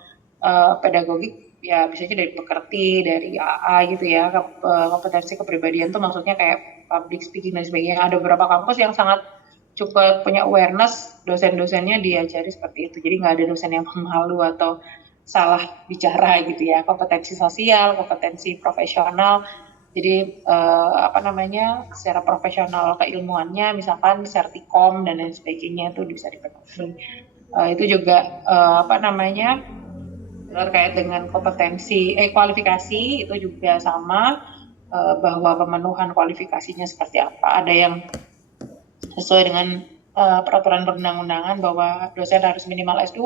pedagogik ya bisa aja dari pekerti, dari AA gitu ya. Kompetensi kepribadian tuh maksudnya kayak public speaking dan sebagainya. Ada beberapa kampus yang sangat cukup punya awareness, dosen-dosennya diajari seperti itu. Jadi nggak ada dosen yang pemalu atau salah bicara gitu ya. Kompetensi sosial, kompetensi profesional. Jadi secara profesional keilmuannya, misalkan Sertikom dan lain sebagainya itu bisa dipenuhi. Itu juga terkait dengan kualifikasi itu juga sama, bahwa pemenuhan kualifikasinya seperti apa. Ada yang sesuai dengan peraturan perundang-undangan bahwa dosen harus minimal S2.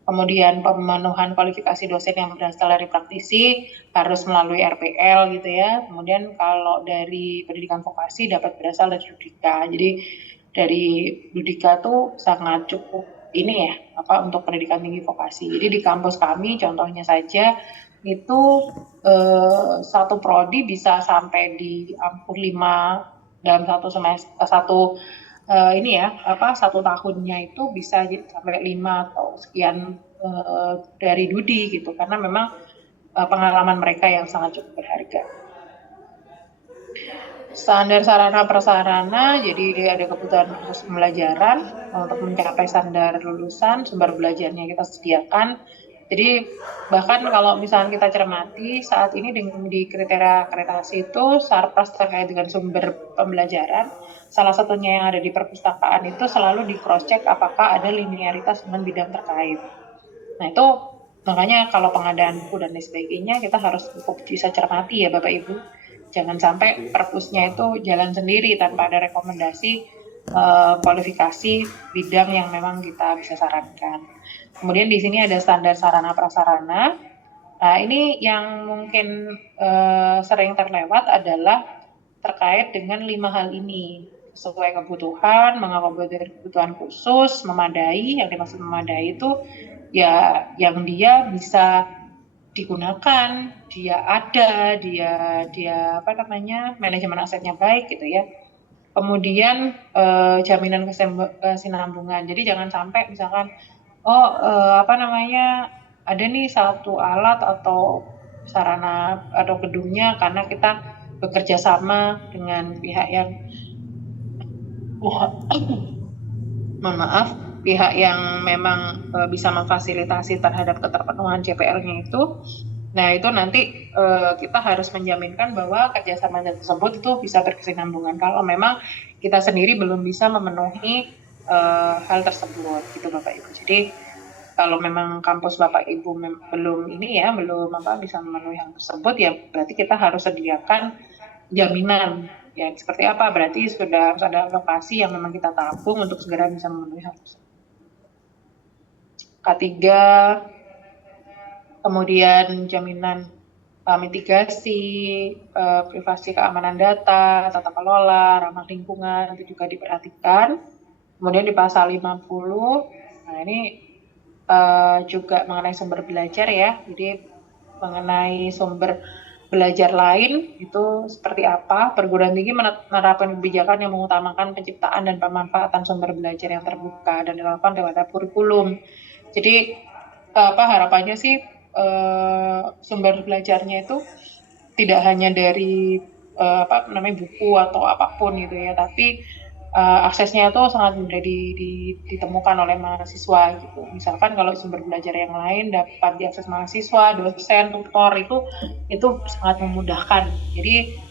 Kemudian pemenuhan kualifikasi dosen yang berasal dari praktisi harus melalui RPL gitu ya. Kemudian kalau dari pendidikan vokasi dapat berasal dari Dudika. Jadi dari Dudika tuh sangat cukup ini ya, untuk pendidikan tinggi vokasi. Jadi di kampus kami contohnya saja itu satu prodi bisa sampai di 5 dalam satu tahunnya itu bisa sampai 5 atau sekian dari Dudi gitu, karena memang pengalaman mereka yang sangat cukup berharga. Standar sarana prasarana, jadi ada kebutuhan khusus pembelajaran untuk mencapai standar lulusan, sumber belajarnya kita sediakan. Jadi bahkan kalau misalnya kita cermati saat ini di kriteria akreditasi itu sarpras terkait dengan sumber pembelajaran, salah satunya yang ada di perpustakaan itu selalu di cross check apakah ada linearitas dengan bidang terkait. Nah itu makanya kalau pengadaan buku dan lain sebagainya kita harus cukup bisa cermati ya Bapak Ibu. Jangan sampai perpusnya itu jalan sendiri tanpa ada rekomendasi kualifikasi bidang yang memang kita bisa sarankan. Kemudian di sini ada standar sarana prasarana. Nah, ini yang mungkin sering terlewat adalah terkait dengan 5 hal ini. Sesuai kebutuhan, mengakomodir kebutuhan khusus, memadai. Yang dimaksud memadai itu ya yang dia bisa digunakan, dia ada, dia manajemen asetnya baik gitu ya. Kemudian jaminan kesinambungan. Jadi jangan sampai misalkan ada nih satu alat atau sarana atau gedungnya karena kita bekerja sama dengan pihak yang pihak yang memang bisa memfasilitasi terhadap keterpenuhan CPL-nya itu. Nah itu nanti kita harus menjaminkan bahwa kerjasama tersebut itu bisa berkesinambungan. Kalau memang kita sendiri belum bisa memenuhi hal tersebut, gitu Bapak Ibu. Jadi kalau memang kampus Bapak Ibu belum bisa memenuhi hal tersebut, ya berarti kita harus sediakan jaminan. Ya seperti apa? Berarti sudah harus ada alokasi yang memang kita tabung untuk segera bisa memenuhi hal tersebut. K3, kemudian jaminan mitigasi, privasi keamanan data, tata kelola, ramah lingkungan, itu juga diperhatikan. Kemudian di pasal 50, nah ini juga mengenai sumber belajar ya, jadi mengenai sumber belajar lain itu seperti apa, perguruan tinggi menerapkan kebijakan yang mengutamakan penciptaan dan pemanfaatan sumber belajar yang terbuka dan dilakukan lewat kurikulum. Jadi harapannya sih sumber belajarnya itu tidak hanya dari buku atau apapun gitu ya, tapi aksesnya itu sangat mudah ditemukan oleh mahasiswa gitu. Misalkan kalau sumber belajar yang lain dapat diakses mahasiswa, dosen, tutor itu sangat memudahkan. Jadi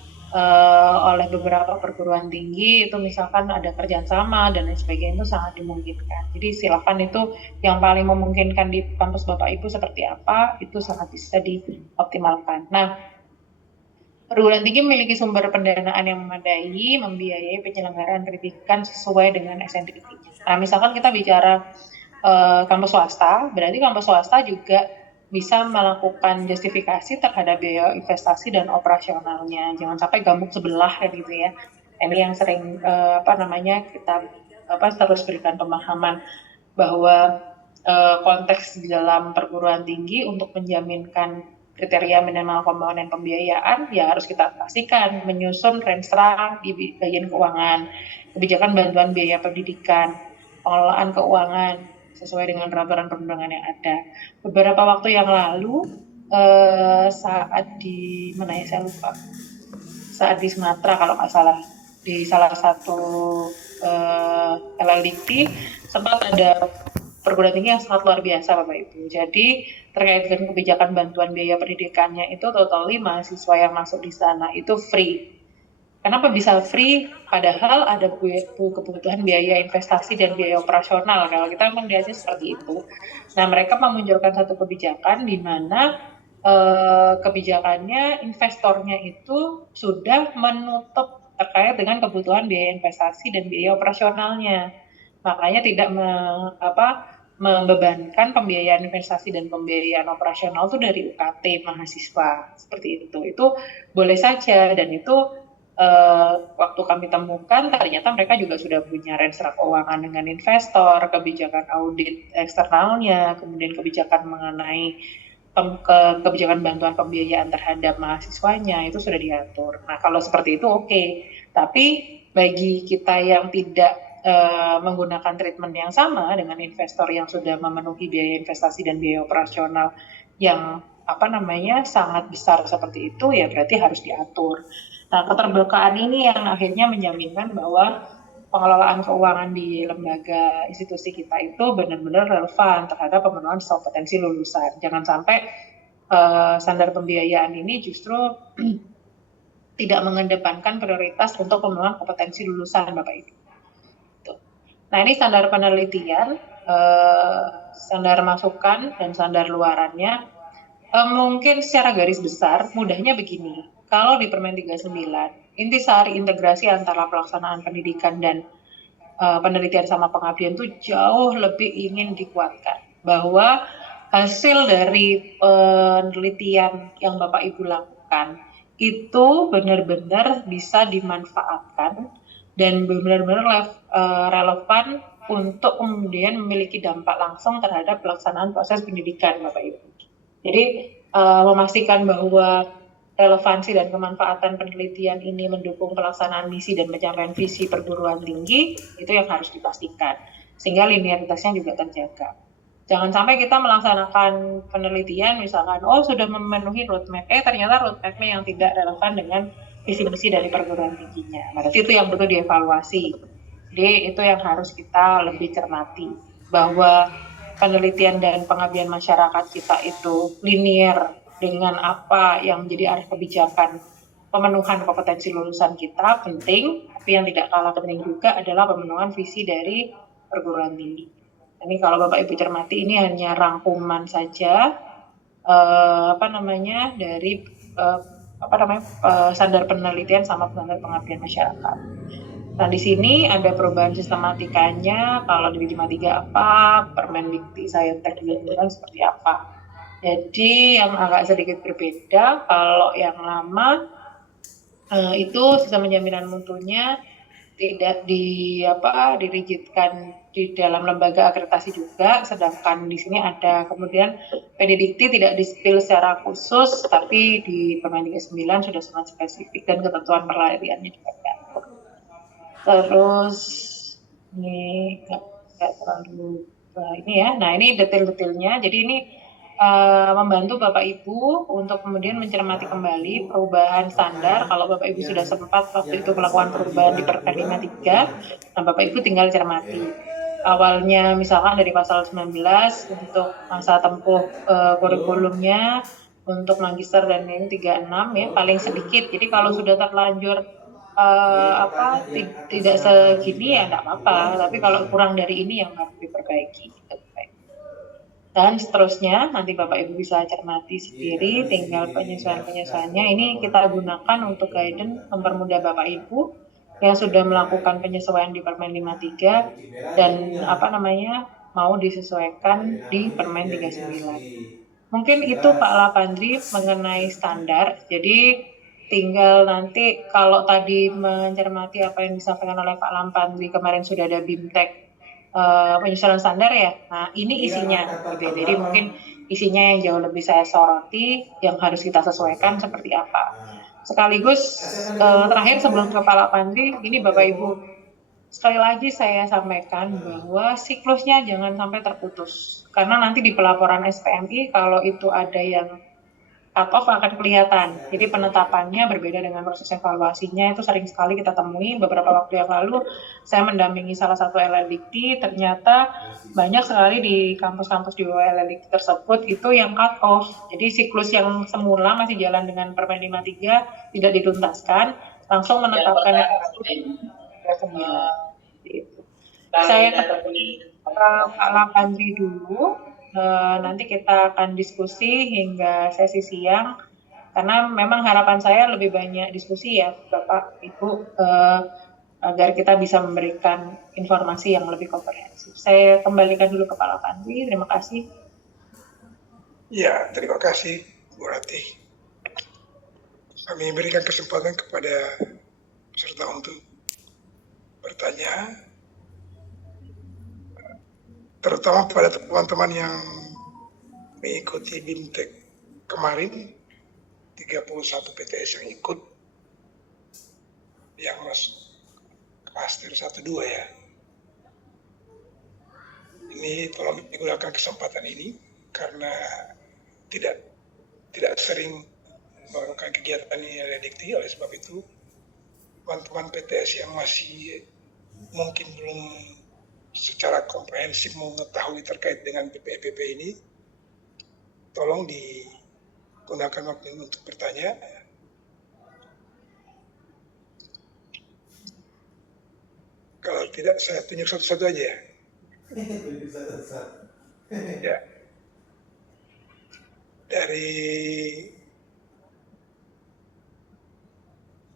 oleh beberapa perguruan tinggi itu misalkan ada kerjasama dan lain sebagainya itu sangat dimungkinkan. Jadi silakan itu yang paling memungkinkan di kampus Bapak Ibu seperti apa itu sangat bisa dioptimalkan. Nah, perguruan tinggi memiliki sumber pendanaan yang memadai, membiayai penyelenggaraan pendidikan sesuai dengan SNDI. Nah, misalkan kita bicara kampus swasta, berarti kampus swasta juga bisa melakukan justifikasi terhadap biaya investasi dan operasionalnya. Jangan sampai gambuk sebelah gitu ya. Ini yang sering kita terus berikan pemahaman bahwa konteks di dalam perguruan tinggi untuk menjaminkan kriteria minimal komponen pembiayaan, ya harus kita pastikan menyusun renstra di bagian keuangan, kebijakan bantuan biaya pendidikan, pengelolaan keuangan sesuai dengan peraturan perundangan yang ada. Beberapa waktu yang lalu saat di mana ya saya lupa, saat di Sumatera kalau nggak salah, di salah satu LLDP sempat ada perguruan tinggi yang sangat luar biasa Bapak Ibu. Jadi terkait dengan kebijakan bantuan biaya pendidikannya itu totally mahasiswa yang masuk di sana itu free. Kenapa bisa free? Padahal ada kebutuhan biaya investasi dan biaya operasional. Kalau kita melihatnya seperti itu. Nah, mereka memunculkan satu kebijakan di mana kebijakannya investornya itu sudah menutup terkait dengan kebutuhan biaya investasi dan biaya operasionalnya. Makanya tidak membebankan pembiayaan investasi dan pembiayaan operasional itu dari UKT mahasiswa seperti itu. Itu boleh saja dan itu waktu kami temukan ternyata mereka juga sudah punya renstra keuangan dengan investor, kebijakan audit eksternalnya, kemudian kebijakan mengenai kebijakan bantuan pembiayaan terhadap mahasiswanya itu sudah diatur. Nah kalau seperti itu oke. Tapi bagi kita yang tidak menggunakan treatment yang sama dengan investor yang sudah memenuhi biaya investasi dan biaya operasional yang sangat besar seperti itu, ya berarti harus diatur. Nah, keterbukaan ini yang akhirnya menjaminkan bahwa pengelolaan keuangan di lembaga institusi kita itu benar-benar relevan terhadap pemenuhan kompetensi lulusan. Jangan sampai standar pembiayaan ini justru tidak mengedepankan prioritas untuk pemenuhan kompetensi lulusan, Bapak Ibu. Nah, ini standar penelitian, standar masukan, dan standar luarannya. Mungkin secara garis besar, mudahnya begini. Kalau di Permen 39, intisari integrasi antara pelaksanaan pendidikan dan penelitian sama pengabdian itu jauh lebih ingin dikuatkan. Bahwa hasil dari penelitian yang Bapak Ibu lakukan itu benar-benar bisa dimanfaatkan dan benar-benar relevan untuk kemudian memiliki dampak langsung terhadap pelaksanaan proses pendidikan Bapak Ibu. Jadi memastikan bahwa relevansi dan kemanfaatan penelitian ini mendukung pelaksanaan misi dan pencapaian visi perguruan tinggi itu yang harus dipastikan sehingga linearitasnya juga terjaga. Jangan sampai kita melaksanakan penelitian misalkan sudah memenuhi roadmap ternyata roadmapnya yang tidak relevan dengan visi misi dari perguruan tingginya. Berarti itu yang perlu dievaluasi. Jadi itu yang harus kita lebih cermati bahwa penelitian dan pengabdian masyarakat kita itu linear dengan apa yang menjadi arah kebijakan pemenuhan kompetensi lulusan kita penting, tapi yang tidak kalah penting juga adalah pemenuhan visi dari perguruan tinggi. Ini kalau Bapak Ibu cermati ini hanya rangkuman saja dari standar penelitian sama standar pengabdian masyarakat. Nah, di sini ada perubahan sistematikanya, kalau di 53 apa, Permendikti Saintek juga seperti apa. Jadi yang agak sedikit berbeda, kalau yang lama itu sistem penjaminan mutunya tidak dirigidkan di dalam lembaga akreditasi juga, sedangkan di sini ada kemudian Pendidikti tidak di-spill secara khusus, tapi di Permendikti 9 sudah sangat spesifik dan ketentuan perlariannya juga diatur. Terus ini nggak terlalu ini ya. Nah ini detail-detailnya. Jadi ini membantu Bapak Ibu untuk kemudian mencermati kembali perubahan standar. Kalau Bapak Ibu sudah sempat waktu itu melakukan perubahan di Permen 53, nah Bapak Ibu tinggal cermati. Awalnya misalkan dari pasal 19 untuk masa tempuh kurikulumnya untuk magister dan ini 36 ya paling sedikit. Jadi kalau sudah terlanjur tidak segini ya enggak apa-apa, tapi kalau kurang dari ini yang harus diperbaiki. Dan seterusnya nanti Bapak Ibu bisa cermati sendiri, tinggal penyesuaian-penyesuaiannya ini kita gunakan untuk guidance mempermudah Bapak Ibu yang sudah melakukan penyesuaian di Permen 53 dan mau disesuaikan di Permen 39. Mungkin itu Pak Lapandri mengenai standar. Jadi tinggal nanti kalau tadi mencermati apa yang disampaikan oleh Pak Lapandri kemarin sudah ada BIMTEK penyusunan standar ya. Nah, ini isinya gitu ya. Jadi mungkin isinya yang jauh lebih saya soroti, yang harus kita sesuaikan seperti apa. Sekaligus terakhir sebelum Kepala Pandri, ini Bapak Ibu, sekali lagi saya sampaikan bahwa siklusnya jangan sampai terputus. Karena nanti di pelaporan SPMI kalau itu ada yang cut off akan kelihatan. Jadi penetapannya berbeda dengan proses evaluasinya, itu sering sekali kita temui. Beberapa waktu yang lalu saya mendampingi salah satu LLDikti, ternyata banyak sekali di kampus-kampus di bawah LLDikti tersebut itu yang cut off. Jadi siklus yang semula masih jalan dengan Permen 53 tidak dituntaskan, langsung menetapkan yang 9. Gitu. Saya ke Pak Lapandri dulu. Nanti kita akan diskusi hingga sesi siang, karena memang harapan saya lebih banyak diskusi ya Bapak Ibu, agar kita bisa memberikan informasi yang lebih komprehensif. Saya kembalikan dulu ke Pak Lapandri. Terima kasih. Ya, terima kasih Bu Rati. Kami berikan kesempatan kepada peserta untuk bertanya, terutama pada teman-teman yang mengikuti BIMTEK kemarin, 31 PTS yang ikut, yang masuk klaster 1-2 ya. Ini tolong digunakan kesempatan ini karena tidak sering melakukan kegiatan ini oleh Dikti. Oleh sebab itu, teman-teman PTS yang masih mungkin belum secara komprehensif mengetahui terkait dengan PPEPP ini, tolong digunakan waktu ini untuk bertanya. Kalau tidak, saya tunjuk satu-satu aja ya. Ya. Dari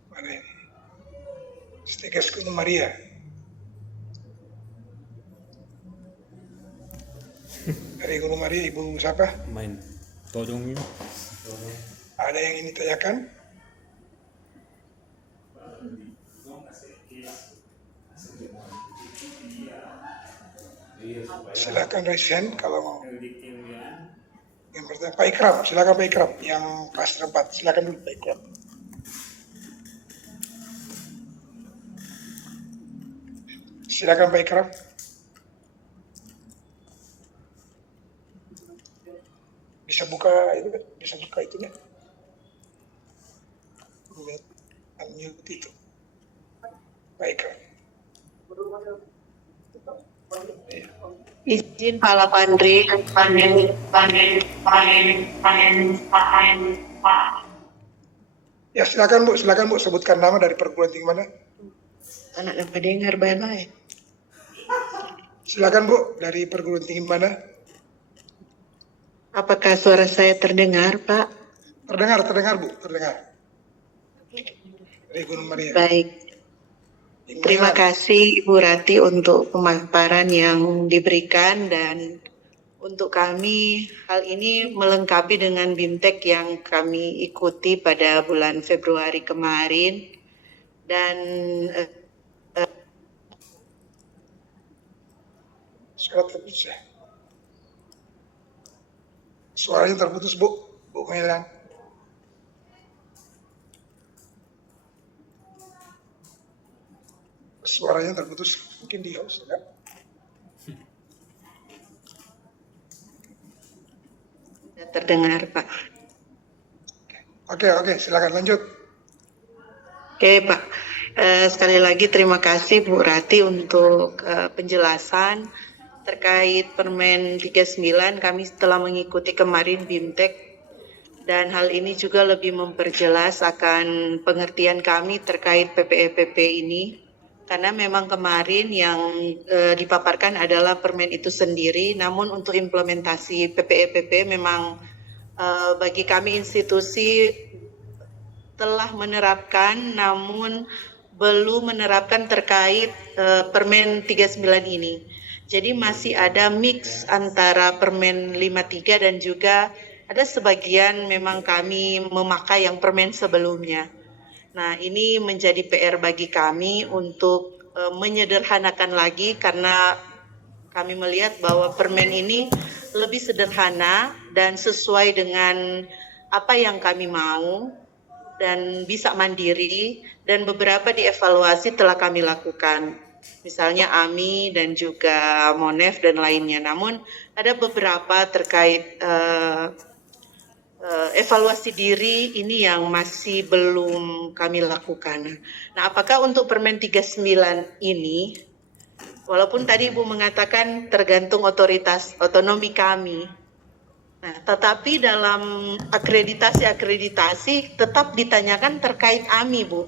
mana ini? Stikes Gunung Maria. Dari Gunung Maria, Ibu siapa? Main todong ini. Ada yang ingin ditanyakan? Silakan raise hand kalau mau. Yang pertama Pak Ikram, silakan Pak Ikram. Yang klaster 4, silakan dulu Pak Ikram. Silakan Pak Ikram. Bisa buka itunya. Unmute itu. Pak Ikram. Izin Pak Lapandri. Ya silakan Bu, sebutkan nama dari perguruan tinggi mana? Anak dapat dengar baik-baik. Silakan Bu, dari perguruan tinggi mana? Apakah suara saya terdengar, Pak? Terdengar Bu, terdengar. Dari Gunung Maria. Baik. Terima kasih Ibu Rati untuk pemaparan yang diberikan, dan untuk kami hal ini melengkapi dengan BIMTEK yang kami ikuti pada bulan Februari kemarin, dan Suaranya terputus Bu Melan. Suaranya terputus, mungkin di host ya. terdengar Pak. Oke, silakan lanjut. Oke Pak, sekali lagi terima kasih Bu Rati untuk penjelasan terkait Permen 39. Kami telah mengikuti kemarin BIMTEK, dan hal ini juga lebih memperjelas akan pengertian kami terkait PPEPP ini, karena memang kemarin yang dipaparkan adalah permen itu sendiri, namun untuk implementasi PPEPP memang bagi kami institusi telah menerapkan, namun belum menerapkan terkait Permen 39 ini. Jadi masih ada mix antara Permen 53 dan juga ada sebagian memang kami memakai yang permen sebelumnya. Nah, ini menjadi PR bagi kami untuk menyederhanakan lagi, karena Kami melihat bahwa permen ini lebih sederhana dan sesuai dengan apa yang kami mau dan bisa mandiri, dan beberapa dievaluasi telah kami lakukan. Misalnya AMI dan juga MONEF dan lainnya. Namun ada beberapa terkait evaluasi diri ini yang masih belum kami lakukan. Nah, apakah untuk Permen 39 ini, walaupun tadi Ibu mengatakan tergantung otonomi kami, nah, tetapi dalam akreditasi tetap ditanyakan terkait AMI, Bu.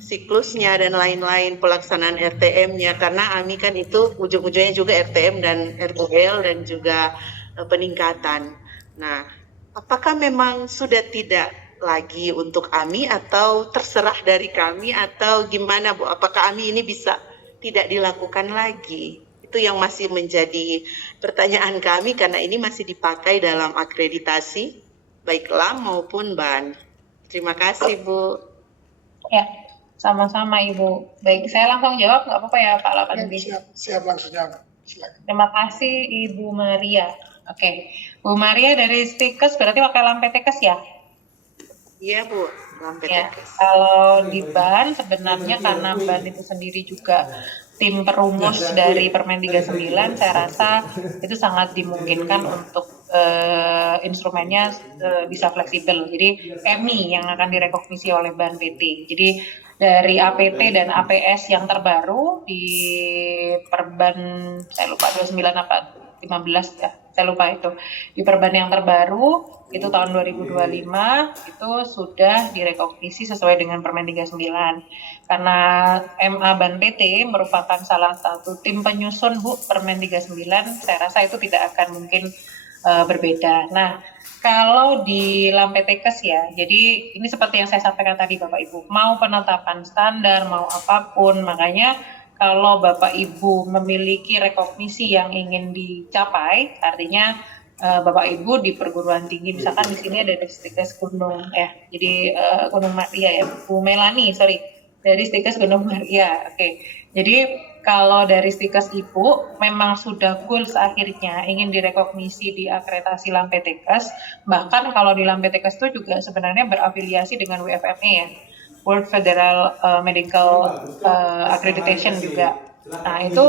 Siklusnya dan lain-lain, pelaksanaan RTM-nya, karena AMI kan itu ujung-ujungnya juga RTM dan RUL dan juga peningkatan. Nah, apakah memang sudah tidak lagi untuk AMI atau terserah dari kami atau gimana, Bu? Apakah AMI ini bisa tidak dilakukan lagi? Itu yang masih menjadi pertanyaan kami karena ini masih dipakai dalam akreditasi baik LAM maupun BAN. Terima kasih, Bu. Ya, sama-sama Ibu. Baik, saya langsung jawab nggak apa-apa ya Pak Lapan? Siap langsung jawab. Silakan. Terima kasih Ibu Maria. Oke, Bu Maria dari Stikes berarti pakai Lampetekes ya? Iya, Bu. Ya, kalau di BAN sebenarnya karena BAN itu sendiri juga tim perumus dari Permen 39, saya rasa itu sangat dimungkinkan untuk instrumennya bisa fleksibel. Jadi EMI yang akan direkognisi oleh BAN PT. Jadi dari APT dan APS yang terbaru di Perban, saya lupa 29 apa 15 ya, saya lupa itu. Di Perban yang terbaru itu tahun 2025 itu sudah direkognisi sesuai dengan Permen 39. Karena MA BAN PT merupakan salah satu tim penyusun Bu Permen 39, saya rasa itu tidak akan mungkin berbeda. Nah, kalau di Lampetekes ya, jadi ini seperti yang saya sampaikan tadi Bapak Ibu, mau penetapan standar, mau apapun, makanya kalau Bapak Ibu memiliki rekognisi yang ingin dicapai, artinya Bapak Ibu di perguruan tinggi, misalkan di sini ada Stikes Gunung jadi Gunung Maria ya, Bu Melani, dari Stikes Gunung Maria. Oke. Jadi kalau dari Stikes Ibu memang sudah goals akhirnya ingin direkognisi di akreditasi Lampetekes, bahkan kalau di Lampetekes itu juga sebenarnya berafiliasi dengan WFME ya, World Federal Medical Accreditation juga. Nah, itu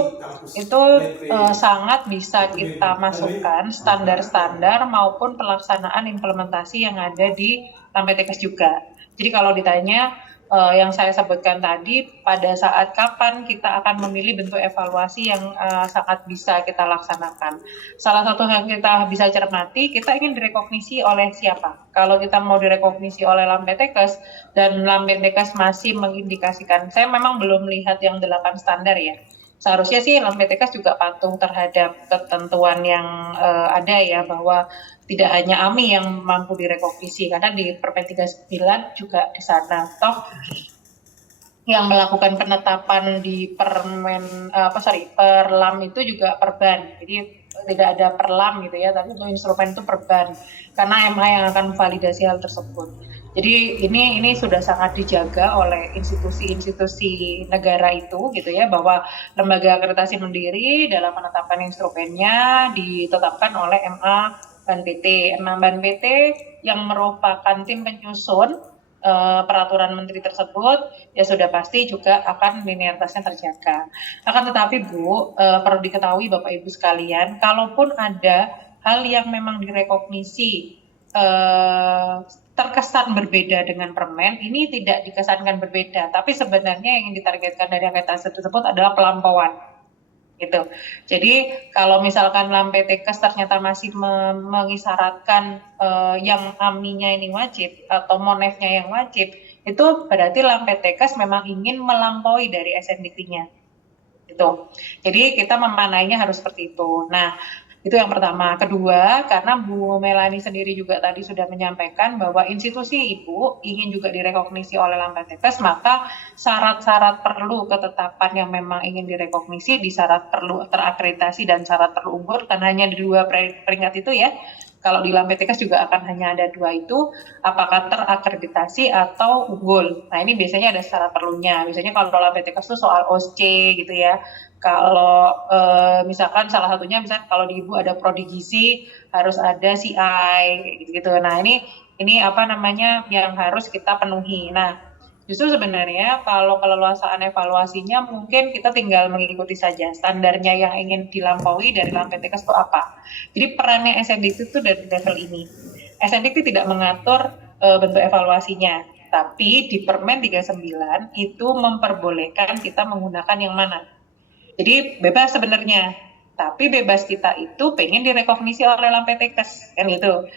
sangat bisa kita masukkan standar-standar maupun pelaksanaan implementasi yang ada di Lampetekes juga. Jadi kalau ditanya yang saya sebutkan tadi, pada saat kapan kita akan memilih bentuk evaluasi yang sangat bisa kita laksanakan. Salah satu yang kita bisa cermati, kita ingin direkognisi oleh siapa. Kalau kita mau direkognisi oleh Lampetekes, dan Lampetekes masih mengindikasikan, saya memang belum melihat yang 8 standar ya. Seharusnya sih Lampetekes juga patuh terhadap ketentuan yang ada ya, bahwa tidak hanya AMI yang mampu direkognisi, karena di Permen 39 juga di sana. Toh yang melakukan penetapan di Perlam itu juga Perban. Jadi tidak ada Perlam gitu ya, tapi untuk instrumen itu Perban. Karena MA yang akan memvalidasi hal tersebut. Jadi ini sudah sangat dijaga oleh institusi-institusi negara itu gitu ya, bahwa lembaga akreditasi mandiri dalam penetapan instrumennya ditetapkan oleh MA BAN PT. MA BAN PT yang merupakan tim penyusun peraturan menteri tersebut ya sudah pasti juga akan linearitasnya terjaga. Akan tetapi Bu, perlu diketahui Bapak Ibu sekalian, kalaupun ada hal yang memang direkognisi terkesan berbeda dengan permen, ini tidak dikesankan berbeda, tapi sebenarnya yang ditargetkan dari akreditasi tersebut adalah pelampauan. Gitu. Jadi kalau misalkan Lampetekes ternyata masih mengisyaratkan yang AMI-nya ini wajib atau MONEF-nya yang wajib, itu berarti Lampetekes memang ingin melampaui dari SNDT-nya. Gitu. Jadi kita memanainya harus seperti itu. Nah, itu yang pertama. Kedua, karena Bu Melani sendiri juga tadi sudah menyampaikan bahwa institusi Ibu ingin juga direkognisi oleh Lampetekes, maka syarat-syarat perlu ketetapan yang memang ingin direkognisi di syarat perlu terakreditasi dan syarat perlu unggul, karena hanya di 2 peringkat itu ya, Kalau di LAMPTKES juga akan hanya ada 2 itu, apakah terakreditasi atau unggul. Nah ini biasanya ada syarat perlunya. Biasanya kalau LAMPTKES itu soal OSC gitu ya. Kalau misalkan salah satunya misalkan kalau di Ibu ada prodi gizi harus ada CI gitu-gitu. Nah ini apa namanya yang harus kita penuhi. Nah justru sebenarnya kalau keleluasaan evaluasinya mungkin kita tinggal mengikuti saja standarnya yang ingin dilampaui dari LAMPTKES itu apa. Jadi perannya SNDikti itu dari level ini. SNDikti tidak mengatur bentuk evaluasinya, tapi di Permen 39 itu memperbolehkan kita menggunakan yang mana. Jadi bebas sebenarnya, tapi bebas kita itu pengen direkognisi oleh LAMPTKES, kan gitu.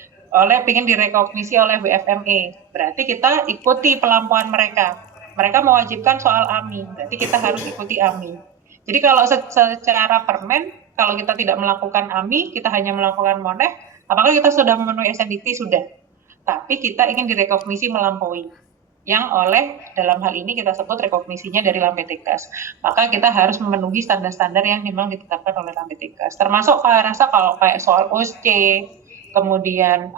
Pengen direkognisi oleh WFME, berarti kita ikuti pelampuan mereka. Mereka mewajibkan soal AMI, berarti kita harus ikuti AMI. Jadi kalau secara permen, kalau kita tidak melakukan AMI, kita hanya melakukan MONEF, apakah kita sudah memenuhi SNDikti? Sudah. Tapi kita ingin direkognisi melampaui. Yang dalam hal ini kita sebut rekognisinya dari LAMPTKES. Maka kita harus memenuhi standar-standar yang memang ditetapkan oleh LAMPTKES. Termasuk saya rasa kalau kayak soal OSC, kemudian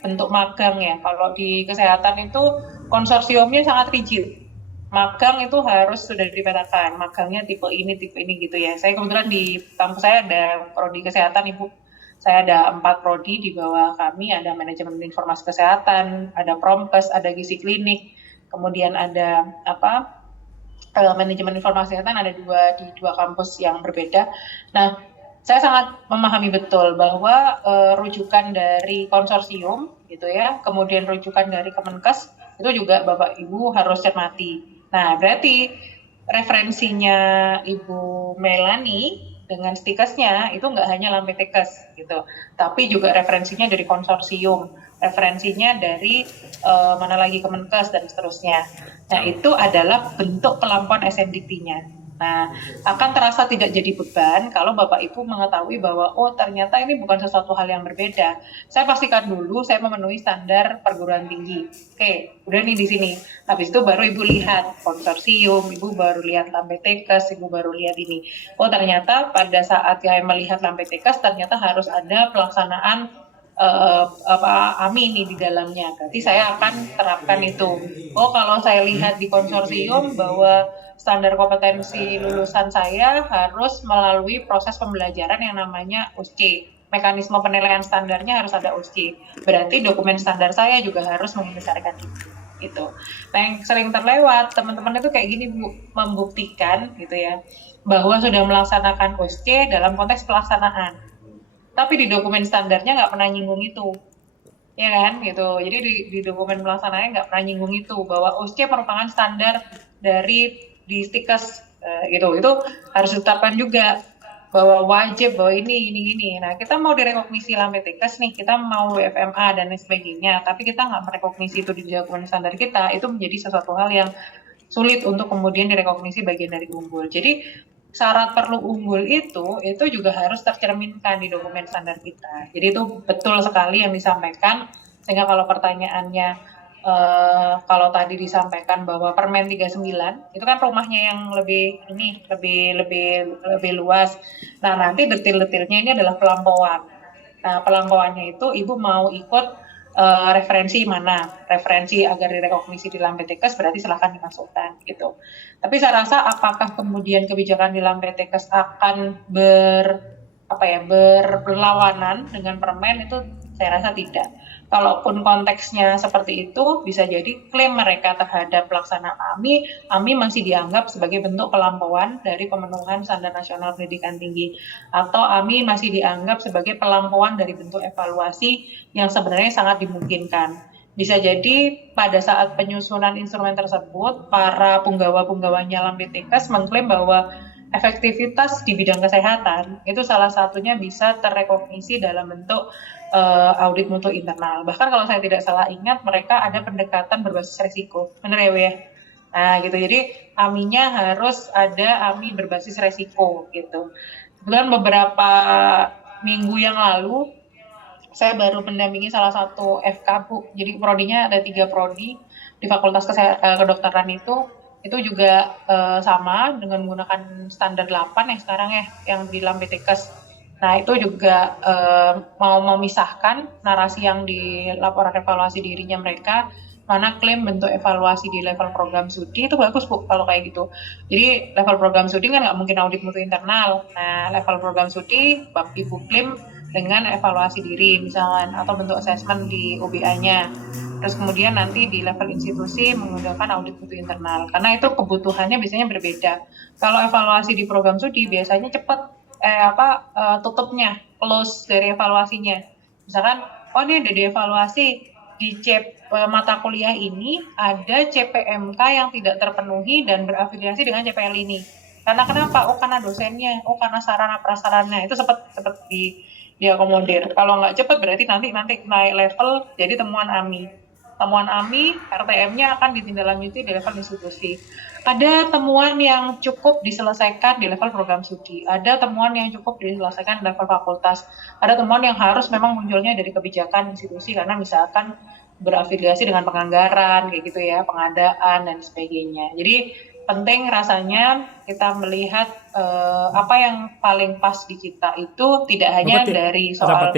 bentuk magang ya. Kalau di kesehatan itu konsorsiumnya sangat rigid. Magang itu harus sudah dipetakan. Magangnya tipe ini gitu ya. Saya kebetulan di kampus saya ada prodi kesehatan, Ibu. Saya ada 4 prodi di bawah kami, ada manajemen informasi kesehatan, ada promkes, ada gizi klinik, kemudian ada manajemen informasi kesehatan ada di 2 kampus yang berbeda. Nah, saya sangat memahami betul bahwa rujukan dari konsorsium gitu ya, kemudian rujukan dari Kemenkes itu juga Bapak Ibu harus cermati. Nah, berarti referensinya Ibu Melani dengan stikesnya itu nggak hanya LAMPTKES gitu, tapi juga referensinya dari konsorsium, referensinya dari mana lagi Kemenkes dan seterusnya. Nah, itu adalah bentuk pelampian SNDikti-nya. Nah, akan terasa tidak jadi beban kalau Bapak Ibu mengetahui bahwa ternyata ini bukan sesuatu hal yang berbeda. Saya pastikan dulu saya memenuhi standar perguruan tinggi. Oke, udah nih di sini. Habis itu baru Ibu lihat konsorsium, Ibu baru lihat LAMPTKES, Ibu baru lihat ini. Ternyata pada saat saya melihat LAMPTKES ternyata harus ada pelaksanaan AMI nih di dalamnya. Berarti saya akan terapkan itu. Kalau saya lihat di konsorsium bahwa standar kompetensi lulusan saya harus melalui proses pembelajaran yang namanya OSCE. Mekanisme penilaian standarnya harus ada OSCE. Berarti dokumen standar saya juga harus membesarkan itu. Nah, yang sering terlewat teman-teman itu kayak gini Bu, membuktikan gitu ya, bahwa sudah melaksanakan OSCE dalam konteks pelaksanaan. Tapi di dokumen standarnya nggak pernah nyinggung itu, ya kan gitu. Jadi di dokumen pelaksanaannya nggak pernah nyinggung itu bahwa OSCE merupakan standar dari di stikes gitu. Itu harus ditetapkan juga bahwa wajib bahwa ini. Nah, kita mau direkognisi LAMPTKES nih, kita mau WFMA dan lain sebagainya, tapi kita nggak merekognisi itu di dokumen standar kita, itu menjadi sesuatu hal yang sulit untuk kemudian direkognisi bagian dari unggul. Jadi syarat perlu unggul itu juga harus tercerminkan di dokumen standar kita. Jadi itu betul sekali yang disampaikan, sehingga kalau pertanyaannya kalau tadi disampaikan bahwa Permen 39 itu kan rumahnya yang lebih luas. Nah, nanti detail-detailnya ini adalah pelampauan. Nah, pelampauannya itu Ibu mau ikut referensi mana? Referensi agar direkognisi di LAMPTKES berarti silahkan dimasukkan gitu. Tapi saya rasa apakah kemudian kebijakan di LAMPTKES akan berlawanan dengan Permen itu saya rasa tidak. Kalaupun konteksnya seperti itu, bisa jadi klaim mereka terhadap pelaksanaan AMI masih dianggap sebagai bentuk pelampauan dari pemenuhan standar nasional pendidikan tinggi. Atau AMI masih dianggap sebagai pelampauan dari bentuk evaluasi yang sebenarnya sangat dimungkinkan. Bisa jadi pada saat penyusunan instrumen tersebut, para punggawa-punggawanya LAMPTKES mengklaim bahwa efektivitas di bidang kesehatan itu salah satunya bisa terrekognisi dalam bentuk audit mutu internal. Bahkan kalau saya tidak salah ingat, mereka ada pendekatan berbasis resiko. Benar ya, ya? Nah, gitu. Jadi AMI-nya harus ada AMI berbasis resiko gitu. Kemudian beberapa minggu yang lalu saya baru mendampingi salah satu FK Bu. Jadi prodinya ada 3 prodi di Fakultas Kedokteran itu juga sama dengan menggunakan standar 8 yang sekarang ya, yang di LAMPTKES. Nah, itu juga mau memisahkan narasi yang di laporan evaluasi dirinya mereka, mana klaim bentuk evaluasi di level program studi, itu bagus Bu kalau kayak gitu. Jadi level program studi kan nggak mungkin audit mutu internal. Nah, level program studi Ibu klaim dengan evaluasi diri misalkan, atau bentuk assessment di OBA-nya. Terus kemudian nanti di level institusi menggunakan audit mutu internal, karena itu kebutuhannya biasanya berbeda. Kalau evaluasi di program studi biasanya cepat tutupnya, close dari evaluasinya. Misalkan, oh ini ada dievaluasi di mata kuliah ini ada CPMK yang tidak terpenuhi dan berafiliasi dengan CPL ini. Karena kenapa? Oh karena dosennya, oh karena sarana prasarana itu cepat diakomodir. Kalau nggak cepat berarti nanti naik level jadi temuan AMI. Temuan AMI, RTM-nya akan ditindaklanjuti di level institusi. Ada temuan yang cukup diselesaikan di level program studi, ada temuan yang cukup diselesaikan di level fakultas, ada temuan yang harus memang munculnya dari kebijakan institusi karena misalkan berafiliasi dengan penganggaran, kayak gitu ya, pengadaan dan sebagainya. Jadi penting rasanya kita melihat apa yang paling pas di kita itu tidak hanya dari soal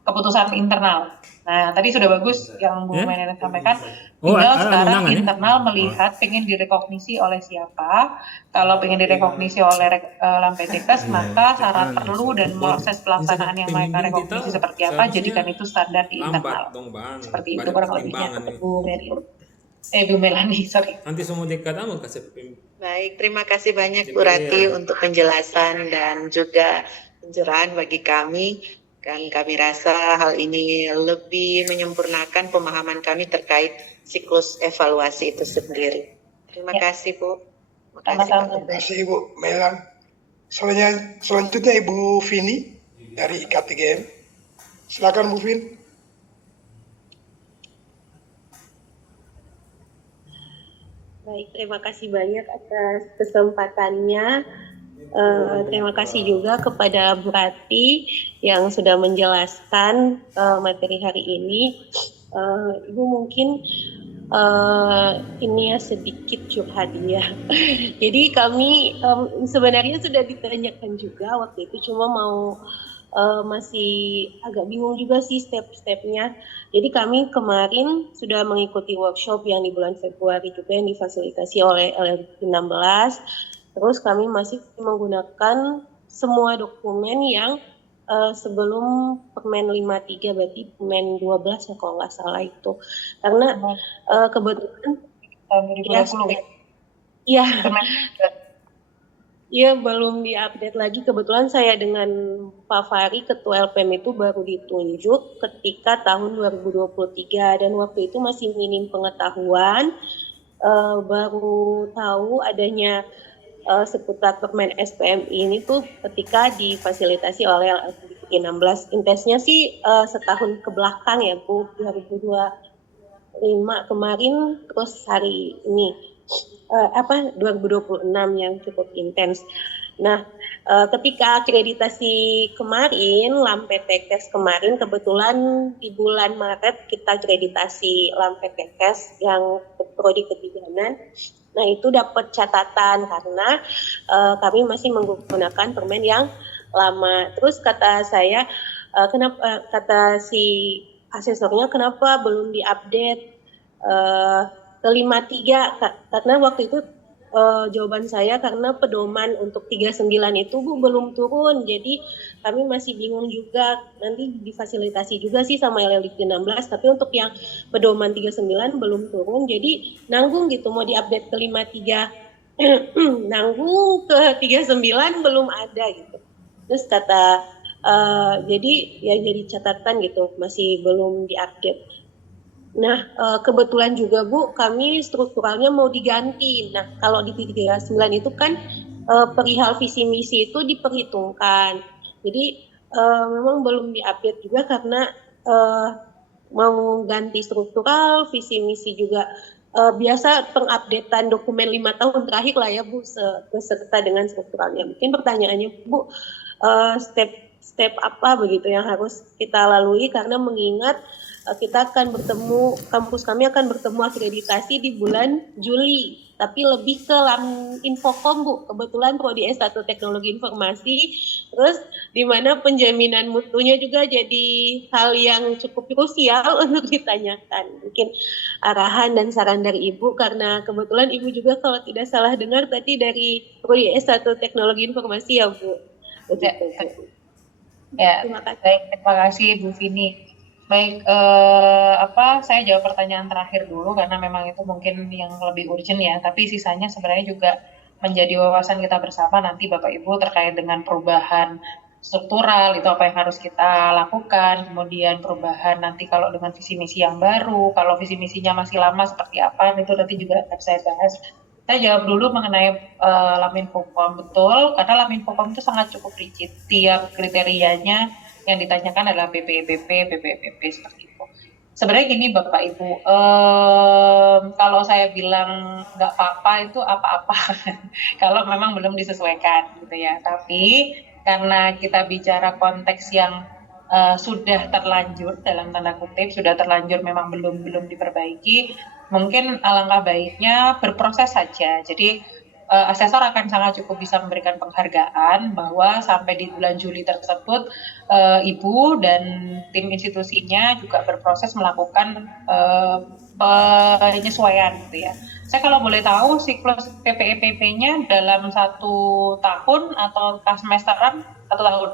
keputusan internal. Nah, tadi sudah bagus yang Bu Menenet sampaikan. Tinggal sekarang internal melihat pengen direkognisi oleh siapa. Kalau pengen direkognisi oleh LAMPTKes, maka syarat perlu dan proses pelaksanaan yang mereka rekognisi seperti apa, jadikan itu standar di internal. Seperti itu kurang lebihnya, Bu Melani, sorry. Nanti semua dikatamu kasih. Baik, terima kasih banyak Bu Rati untuk penjelasan dan juga pencerahan bagi kami. Dan kami rasa hal ini lebih menyempurnakan pemahaman kami terkait siklus evaluasi itu sendiri. Terima kasih Bu. Terima kasih Ibu Melan. Selanjutnya Ibu Vini dari IK3M. Silakan Bu Vin. Baik, terima kasih banyak atas kesempatannya. Terima kasih juga kepada Bu Rati yang sudah menjelaskan materi hari ini. Ibu mungkin ini ya sedikit curhat ya. Jadi kami sebenarnya sudah ditanyakan juga waktu itu, cuma masih agak bingung juga sih step-stepnya. Jadi kami kemarin sudah mengikuti workshop yang di bulan Februari juga yang difasilitasi oleh LLDP 16. Terus kami masih menggunakan semua dokumen yang sebelum Permen 53, berarti Permen 12 ya kalau nggak salah itu. Karena kebetulan ya belum diupdate lagi. Kebetulan saya dengan Pak Fahri, Ketua LPM itu baru ditunjuk ketika tahun 2023 dan waktu itu masih minim pengetahuan, baru tahu adanya seputar Permen SPM ini tuh ketika difasilitasi oleh LLDP 16. Intensnya sih setahun ke belakang ya Bu, 2025 kemarin, terus hari ini 2026 yang cukup intens. Nah, ketika akreditasi kemarin, LAMPTKes kemarin, kebetulan di bulan Maret kita akreditasi LAMPTKes yang prodi kebidanan. Nah, itu dapat catatan karena kami masih menggunakan permen yang lama. Terus kata saya, kata si asesornya, kenapa belum diupdate ke 53? Karena waktu itu jawaban saya karena pedoman untuk 39 itu Bu belum turun, jadi kami masih bingung juga. Nanti difasilitasi juga sih sama LLDP 16, tapi untuk yang pedoman 39 belum turun, jadi nanggung gitu mau diupdate ke 53 nanggung ke 39 belum ada gitu. Terus kata jadi ya jadi catatan gitu, masih belum diupdate. Nah, kebetulan juga Bu, kami strukturalnya mau diganti. Nah, kalau di 39 itu kan perihal visi misi itu diperhitungkan. Jadi memang belum diupdate juga karena mau ganti struktural, visi misi juga. Biasa pengupdatean dokumen 5 tahun terakhir lah ya Bu, beserta dengan strukturalnya. Mungkin pertanyaannya Bu, step apa begitu yang harus kita lalui, karena mengingat kita akan bertemu, kampus kami akan bertemu akreditasi di bulan Juli. tapi lebih ke Infocom Bu. Kebetulan prodi S1 Teknologi Informasi, terus di mana penjaminan mutunya juga jadi hal yang cukup krusial untuk ditanyakan. Mungkin arahan dan saran dari Ibu, karena kebetulan Ibu juga kalau tidak salah dengar tadi dari prodi S1 Teknologi Informasi ya Bu. Begitu, Bu. Ya, Terima kasih. baik, terima kasih Bu Vini. Baik, saya jawab pertanyaan terakhir dulu karena memang itu mungkin yang lebih urgent ya, tapi sisanya sebenarnya juga menjadi wawasan kita bersama nanti Bapak Ibu terkait dengan perubahan struktural, itu apa yang harus kita lakukan, kemudian perubahan nanti kalau dengan visi misi yang baru, kalau visi misinya masih lama seperti apa, itu nanti juga akan saya bahas. Saya jawab dulu mengenai Laminfocom, betul, karena Laminfocom itu sangat cukup rigid, tiap kriterianya yang ditanyakan adalah BPPP seperti itu. Sebenarnya gini Bapak Ibu, kalau saya bilang nggak apa-apa itu apa-apa, kalau memang belum disesuaikan gitu ya. Tapi karena kita bicara konteks yang sudah terlanjur dalam tanda kutip, sudah terlanjur memang belum diperbaiki, mungkin alangkah baiknya berproses saja. Jadi asesor akan sangat cukup bisa memberikan penghargaan bahwa sampai di bulan Juli tersebut Ibu dan tim institusinya juga berproses melakukan penyesuaian gitu ya. Saya kalau boleh tahu siklus PPEPP-nya dalam 1 tahun atau pas semesteran 1 tahun?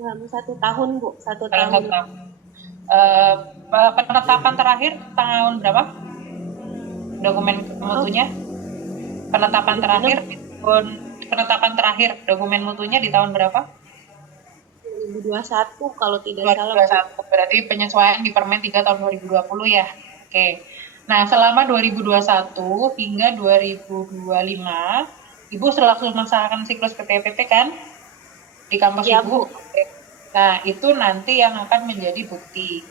Dalam 1 tahun Bu, 1 Dalam tahun. 1 tahun. Penetapan terakhir tahun berapa? Dokumen mutunya? Penetapan terakhir dokumen mutunya di tahun berapa? 2021 kalau tidak 2021. salah. Berarti penyesuaian di Permen 3 tahun 2020 ya. Oke. Nah, selama 2021 hingga 2025, Ibu selalu melaksanakan siklus PPPP kan? Di kampus Ya, Ibu. Bu. Nah, itu nanti yang akan menjadi bukti.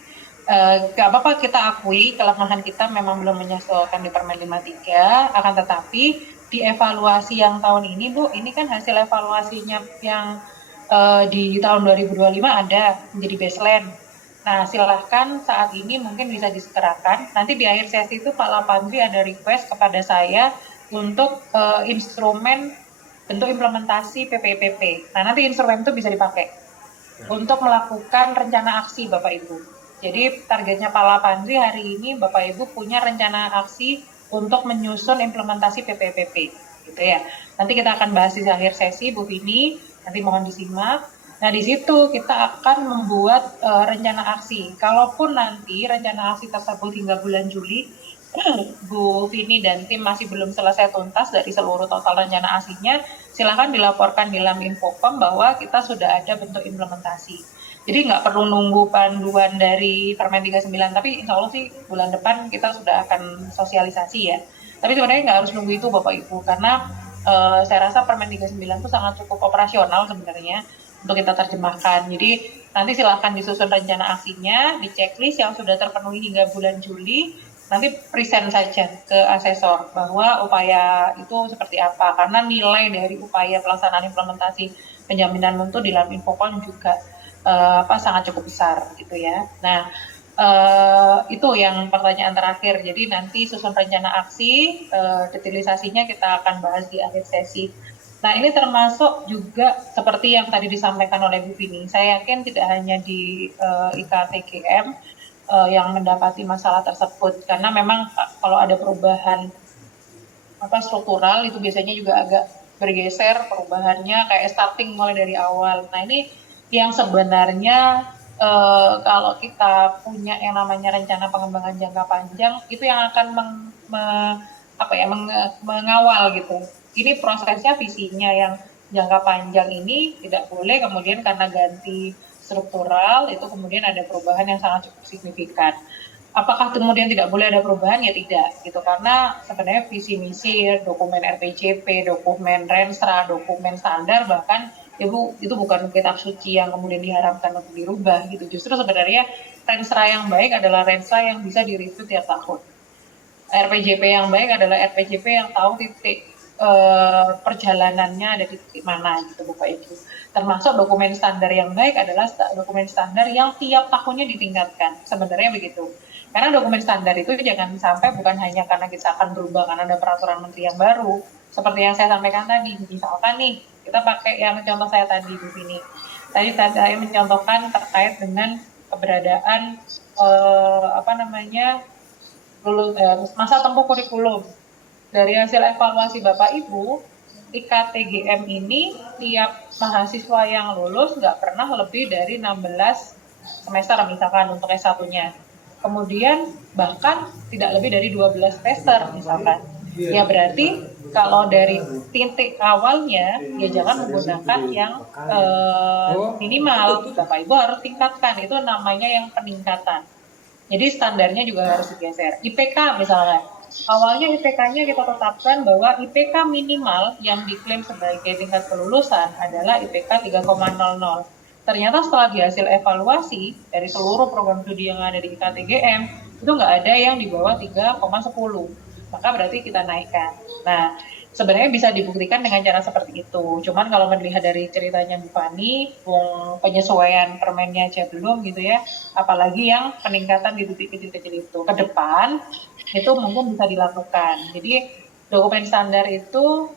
Gak apa-apa kita akui kelemahan kita memang belum menyesuaikan di Permen 53, akan tetapi di evaluasi yang tahun ini Bu, ini kan hasil evaluasinya yang di tahun 2025 ada menjadi baseline. Nah, silahkan saat ini mungkin bisa disegerakan. Nanti di akhir sesi itu Pak Lapandri ada request kepada saya untuk instrumen bentuk implementasi PPPP. Nah, nanti instrumen itu bisa dipakai untuk melakukan rencana aksi Bapak Ibu. Jadi targetnya Pak Lapandri hari ini Bapak Ibu punya rencana aksi untuk menyusun implementasi PPPP gitu ya. Nanti kita akan bahas di akhir sesi Bu Vini, nanti mohon disimak. Nah di situ kita akan membuat rencana aksi. Kalaupun nanti rencana aksi tersebut hingga bulan Juli Bu Vini dan tim masih belum selesai tuntas dari seluruh total rencana aksinya, silakan dilaporkan di Laminfocom bahwa kita sudah ada bentuk implementasi. Jadi nggak perlu nunggu panduan dari Permen 39, tapi insya Allah sih bulan depan kita sudah akan sosialisasi ya. Tapi sebenarnya nggak harus nunggu itu Bapak Ibu, karena saya rasa Permen 39 itu sangat cukup operasional sebenarnya untuk kita terjemahkan. Jadi nanti silakan disusun rencana aksinya, di checklist yang sudah terpenuhi hingga bulan Juli, nanti present saja ke asesor bahwa upaya itu seperti apa, karena nilai dari upaya pelaksanaan implementasi penjaminan mutu di Laminfocom juga sangat cukup besar gitu ya. Nah itu yang pertanyaan terakhir. Jadi nanti susun rencana aksi, detailisasinya kita akan bahas di akhir sesi. Nah ini termasuk juga seperti yang tadi disampaikan oleh Bu Vini. Saya yakin tidak hanya di IKTGM yang mendapati masalah tersebut, karena memang kalau ada perubahan struktural itu biasanya juga agak bergeser perubahannya, kayak starting mulai dari awal. Nah ini yang sebenarnya kalau kita punya yang namanya rencana pengembangan jangka panjang, itu yang akan mengawal gitu. Ini prosesnya, visinya yang jangka panjang ini tidak boleh kemudian karena ganti struktural itu kemudian ada perubahan yang sangat cukup signifikan. Apakah kemudian tidak boleh ada perubahan? Ya tidak, gitu, karena sebenarnya visi misi, dokumen RPJP, dokumen Renstra, dokumen standar, bahkan itu bukan kitab suci yang kemudian diharapkan untuk dirubah gitu. Justru sebenarnya Renstra yang baik adalah Renstra yang bisa direview tiap tahun. RPJP yang baik adalah RPJP yang tahu titik perjalanannya ada di titik mana gitu Bapak Ibu. Termasuk dokumen standar yang baik adalah dokumen standar yang tiap tahunnya ditingkatkan. Sebenarnya begitu. Karena dokumen standar itu jangan sampai bukan hanya karena kita akan berubah karena ada peraturan menteri yang baru. Seperti yang saya sampaikan tadi, misalkan nih, kita pakai yang contoh saya tadi di sini. Tadi saya mencontohkan terkait dengan keberadaan masa tempuh kurikulum. Dari hasil evaluasi Bapak Ibu, IKTGM ini tiap mahasiswa yang lulus nggak pernah lebih dari 16 semester misalkan untuk S1-nya. Kemudian bahkan tidak lebih dari 12 semester misalkan. Ya berarti kalau dari titik awalnya ya jangan menggunakan yang minimal. Bapak Ibu harus tingkatkan, itu namanya yang peningkatan. Jadi standarnya juga harus digeser. IPK misalnya, awalnya IPK-nya kita tetapkan bahwa IPK minimal yang diklaim sebagai tingkat kelulusan adalah IPK 3,00. Ternyata setelah dihasil evaluasi dari seluruh program studi yang ada di IKTGM, itu nggak ada yang di bawah 3,10. Maka berarti kita naikkan. Nah, sebenarnya bisa dibuktikan dengan cara seperti itu. Cuman kalau melihat dari ceritanya Bu Fani, penyesuaian permennya aja belum gitu ya, apalagi yang peningkatan di titik kecil-kecil itu. Ke depan, itu mungkin bisa dilakukan. Jadi, dokumen standar itu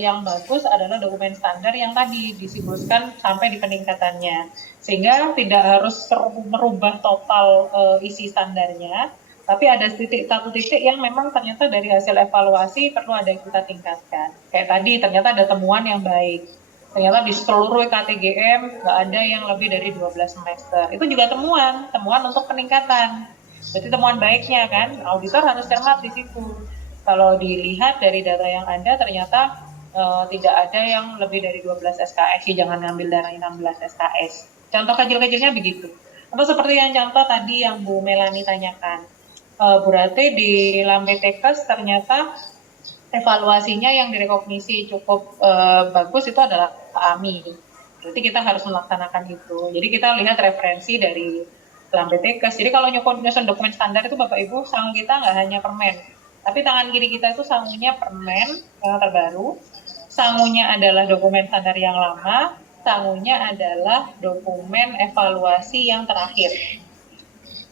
yang bagus adalah dokumen standar yang tadi disikluskan sampai di peningkatannya. Sehingga tidak harus merubah total isi standarnya, tapi ada satu titik yang memang ternyata dari hasil evaluasi perlu ada yang kita tingkatkan. Kayak tadi ternyata ada temuan yang baik. Ternyata di seluruh IKTGM nggak ada yang lebih dari 12 semester. Itu juga temuan untuk peningkatan. Jadi temuan baiknya kan, auditor harus cermat di situ. Kalau dilihat dari data yang ada ternyata tidak ada yang lebih dari 12 SKS, ya jangan ngambil dari 16 SKS. Contoh kecil-kecilnya begitu. Atau seperti yang contoh tadi yang Bu Melani tanyakan. Berarti di Lambetekes ternyata evaluasinya yang direkognisi cukup bagus itu adalah AMI. Berarti kita harus melaksanakan itu. Jadi kita lihat referensi dari Lambetekes. Jadi kalau nyusun dokumen standar itu Bapak Ibu, sangu kita nggak hanya permen. Tapi tangan kiri kita itu sangunya permen yang terbaru. Sangunya adalah dokumen standar yang lama. Sangunya adalah dokumen evaluasi yang terakhir.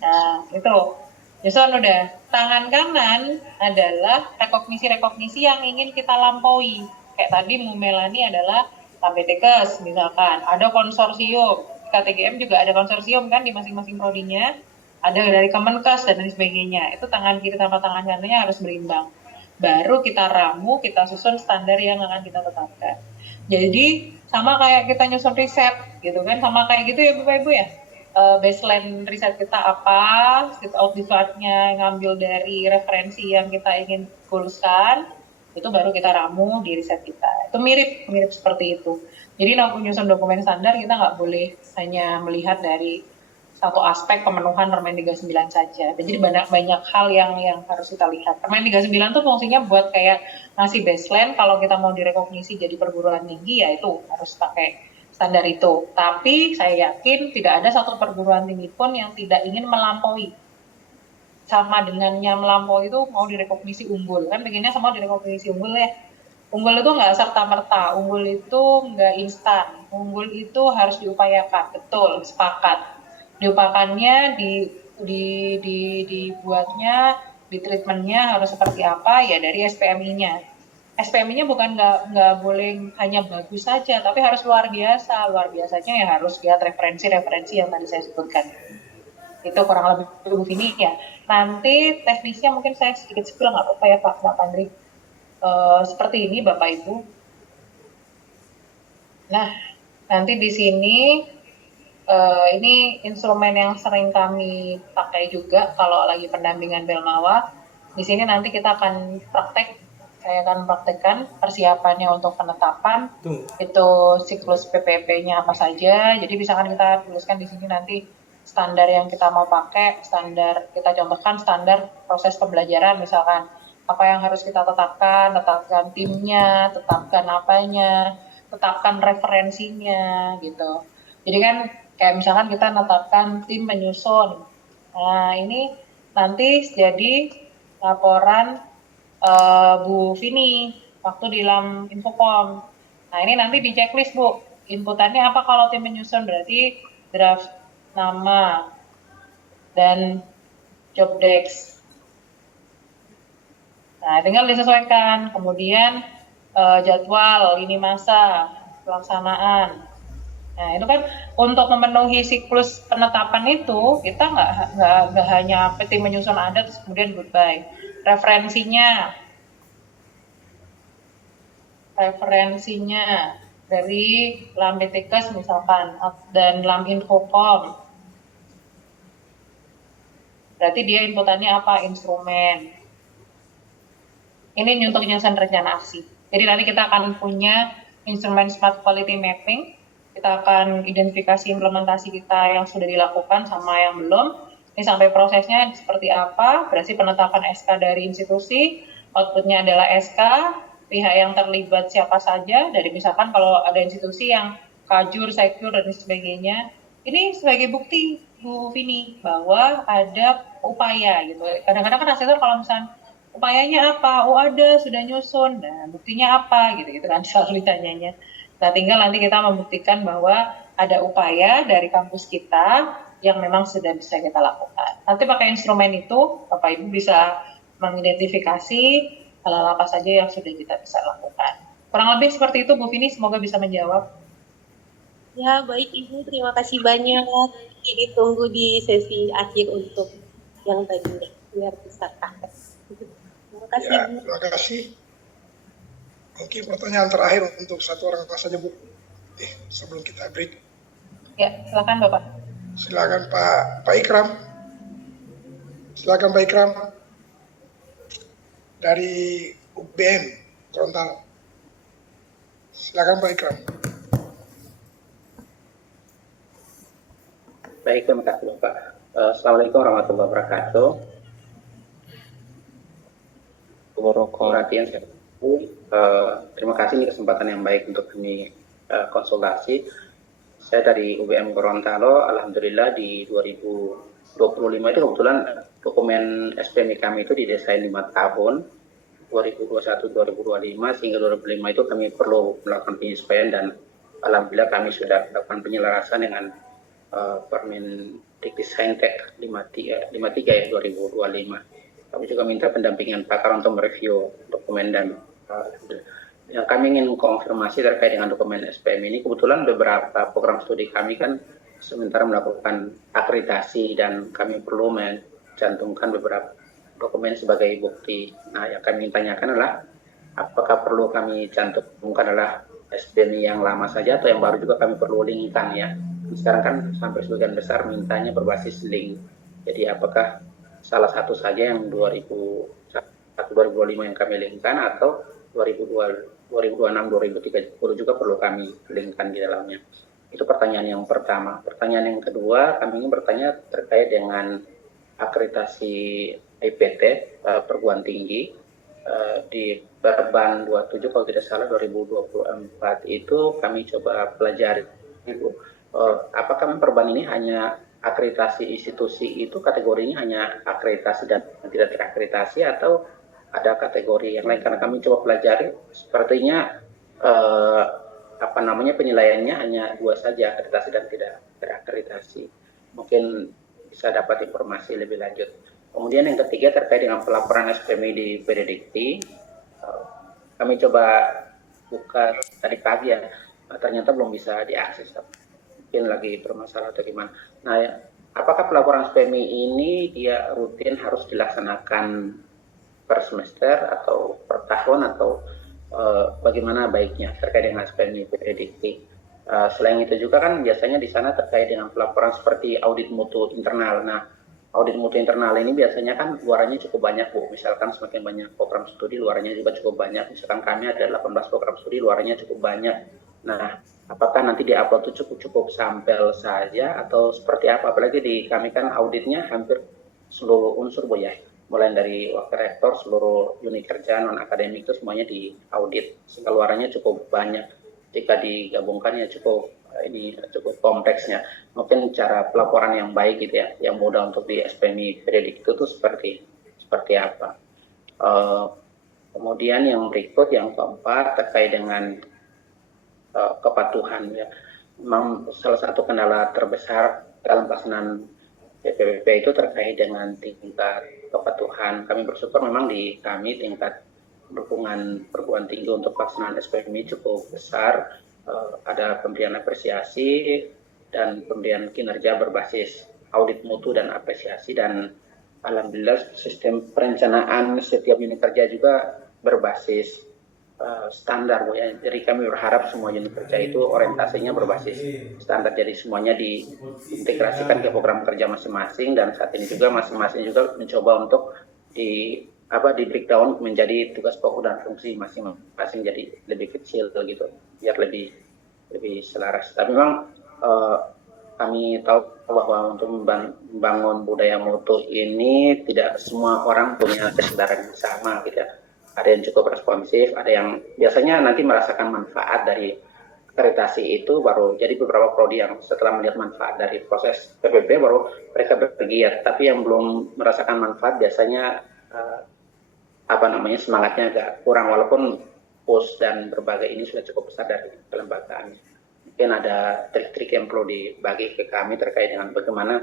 Nah, itu. Nyusun udah. Tangan kanan adalah rekognisi yang ingin kita lampaui. Kayak tadi Bu Melani adalah Lambetekes misalkan. Ada konsorsium. KTGM juga ada konsorsium kan di masing-masing prodinya. Ada dari Kemenkes dan lain sebagainya. Itu tangan kiri sama tangan kanannya harus berimbang. Baru kita ramu, kita susun standar yang akan kita tetapkan. Jadi sama kayak kita nyusun riset gitu kan. Sama kayak gitu ya Bapak Ibu ya. Baseline riset kita apa, state of the art-nya ngambil dari referensi yang kita ingin goalskan, itu baru kita ramu di riset kita. Itu mirip seperti itu. Jadi nyusun dokumen standar kita nggak boleh hanya melihat dari satu aspek pemenuhan Permen 39 saja. Jadi banyak hal yang harus kita lihat. Permen 39 itu fungsinya buat kayak ngasih baseline, kalau kita mau direkognisi jadi perguruan tinggi ya itu harus pakai standar itu. Tapi saya yakin tidak ada satu perguruan tinggi pun yang tidak ingin melampaui. Sama dengannya melampaui itu mau direkognisi unggul. Kan pengennya semua direkognisi unggul ya. Unggul itu nggak serta-merta. Unggul itu nggak instan. Unggul itu harus diupayakan. Betul, sepakat. Diupayakannya, dibuatnya, di treatmentnya harus seperti apa ya dari SPMI-nya. SPMI-nya bukan nggak boleh hanya bagus saja, tapi harus luar biasa. Luar biasanya ya harus lihat referensi yang tadi saya sebutkan. Itu kurang lebih begini ya. Nanti teknisnya mungkin saya sedikit spill nggak apa-apa ya Pak Pandri. Seperti ini Bapak Ibu. Nah, nanti di sini ini instrumen yang sering kami pakai juga kalau lagi pendampingan Belnawa. Di sini nanti kita akan saya akan praktekkan persiapannya untuk penetapan. Itu siklus PPP-nya apa saja. Jadi misalkan kita tuliskan di sini nanti standar yang kita mau pakai, kita contohkan standar proses pembelajaran misalkan. Apa yang harus kita tetapkan timnya, tetapkan apanya, tetapkan referensinya gitu. Jadi kan kayak misalkan kita menetapkan tim menyusun. Nah ini nanti jadi laporan Bu Vini waktu di dalam Infocom. Nah ini nanti di checklist Bu, inputannya apa kalau tim menyusun, berarti draft nama dan job desk. Nah, tinggal disesuaikan. Kemudian jadwal, lini masa, pelaksanaan. Nah, itu kan untuk memenuhi siklus penetapan itu, kita nggak hanya tim menyusun ada terus kemudian goodbye. Referensinya dari LAM BTKes misalkan, dan LAM Infocom. Berarti dia inputannya apa? Instrumen. Ini untuk nyusun rencana aksi. Jadi nanti kita akan punya instrumen Smart Quality Mapping. Kita akan identifikasi implementasi kita yang sudah dilakukan sama yang belum. Ini sampai prosesnya seperti apa, berarti penetapan SK dari institusi, outputnya adalah SK, pihak yang terlibat siapa saja, dari misalkan kalau ada institusi yang kajur, secure, dan sebagainya. Ini sebagai bukti, Bu Vini, bahwa ada upaya gitu. Kadang-kadang kan asesor kalau misalnya upayanya apa? Oh ada, sudah nyusun. Nah, buktinya apa? Gitu kan selalu ditanyanya. Nah, tinggal nanti kita membuktikan bahwa ada upaya dari kampus kita yang memang sudah bisa kita lakukan. Nanti pakai instrumen itu, Bapak Ibu bisa mengidentifikasi hal-hal apa saja yang sudah kita bisa lakukan. Kurang lebih seperti itu, Bu Vini, semoga bisa menjawab. Ya, baik Ibu, terima kasih banyak. Jadi tunggu di sesi akhir untuk yang tadi biar bisa praktek. Terima kasih, Ya, Bu. terima kasih. Mungkin pertanyaan terakhir untuk satu orang saja, Bu. Sebelum kita break. Ya, silakan Bapak. Silakan Pak Ikram. Silakan Pak Ikram. Dari UBM Gorontalo. Silakan Pak Ikram. Baik, terima kasih Bapak. Assalamualaikum warahmatullahi wabarakatuh. Perhatian saya. Terima kasih, ini kesempatan yang baik untuk kami konsultasi. Saya dari UBM Gorontalo, alhamdulillah di 2025 itu kebetulan dokumen SPMI kami itu didesain 5 tahun, 2021-2025, sehingga 2005 itu kami perlu melakukan penyesuaian dan alhamdulillah kami sudah melakukan penyelarasan dengan Permendikbud Saintek 53 ya 2025. Kami juga minta pendampingan pakar untuk mereview dokumen dan yang kami ingin konfirmasi terkait dengan dokumen SPM ini. Kebetulan beberapa program studi kami kan sementara melakukan akreditasi dan kami perlu mencantumkan beberapa dokumen sebagai bukti. Nah, yang kami tanyakan adalah apakah perlu kami cantumkan adalah SPM yang lama saja atau yang baru juga kami perlu linkkan ya. Sekarang kan sampai sebagian besar mintanya berbasis link. Jadi apakah salah satu saja yang 2025 yang kami linkkan atau 2026, 2030 juga perlu kami linkkan di dalamnya. Itu pertanyaan yang pertama. Pertanyaan yang kedua, kami ingin bertanya terkait dengan akreditasi IPT perguruan tinggi di Perban 27 kalau tidak salah 2024 itu kami coba pelajari. Apakah Perban ini hanya akreditasi institusi itu kategorinya hanya akreditasi dan tidak terakreditasi atau ada kategori yang lain? Karena kami coba pelajari sepertinya penilaiannya hanya 2 saja, akreditasi dan tidak terakreditasi. Mungkin bisa dapat informasi lebih lanjut. Kemudian yang ketiga terkait dengan pelaporan SPMI di Benedikti, kami coba buka tadi pagi ya, ternyata belum bisa diakses. Mungkin lagi bermasalah atau gimana. Nah, apakah pelaporan SPMI ini dia rutin harus dilaksanakan per semester atau per tahun atau bagaimana baiknya terkait dengan SPMI Benedikti? Selain itu juga kan biasanya di sana terkait dengan pelaporan seperti audit mutu internal. Nah, audit mutu internal ini biasanya kan luarannya cukup banyak, Bu. Misalkan semakin banyak program studi, luarannya juga cukup banyak. Misalkan kami ada 18 program studi, luarannya cukup banyak. Nah, apakah nanti di-upload itu cukup sampel saja atau seperti apa? Apalagi di kami kan auditnya hampir seluruh unsur, Bu ya. Mulai dari wakil rektor, seluruh unit kerja, non-akademik itu semuanya di-audit. Sehingga luarannya cukup banyak. Jika digabungkan ya cukup kompleksnya. Mungkin cara pelaporan yang baik gitu ya, yang mudah untuk di SPMI Benedikti itu tuh seperti apa. Kemudian yang berikut, yang keempat terkait dengan kepatuhan ya. Memang salah satu kendala terbesar dalam pelaksanaan PPP itu terkait dengan tingkat kepatuhan. Kami bersyukur memang di kami tingkat dukungan perguruan tinggi untuk pelaksanaan SPMI cukup besar. Ada pemberian apresiasi dan pemberian kinerja berbasis audit mutu dan apresiasi, dan alhamdulillah sistem perencanaan setiap unit kerja juga berbasis standar, Bu, ya. Jadi kami berharap semua unit kerja itu orientasinya berbasis standar, jadi semuanya diintegrasikan ke program kerja masing-masing, dan saat ini juga masing-masing juga mencoba untuk di breakdown menjadi tugas pokok dan fungsi masing-masing, jadi lebih kecil gitu biar lebih selaras. Tapi memang kami tahu bahwa untuk membangun budaya mutu ini tidak semua orang punya kesadaran yang sama gitu ya. Ada yang cukup responsif, ada yang biasanya nanti merasakan manfaat dari akreditasi itu baru. Jadi beberapa prodi yang setelah melihat manfaat dari proses PPP baru mereka bergiat, tapi yang belum merasakan manfaat biasanya semangatnya agak kurang, walaupun push dan berbagai ini sudah cukup besar dari kelembagaan. Mungkin ada trik-trik yang perlu dibagi ke kami terkait dengan bagaimana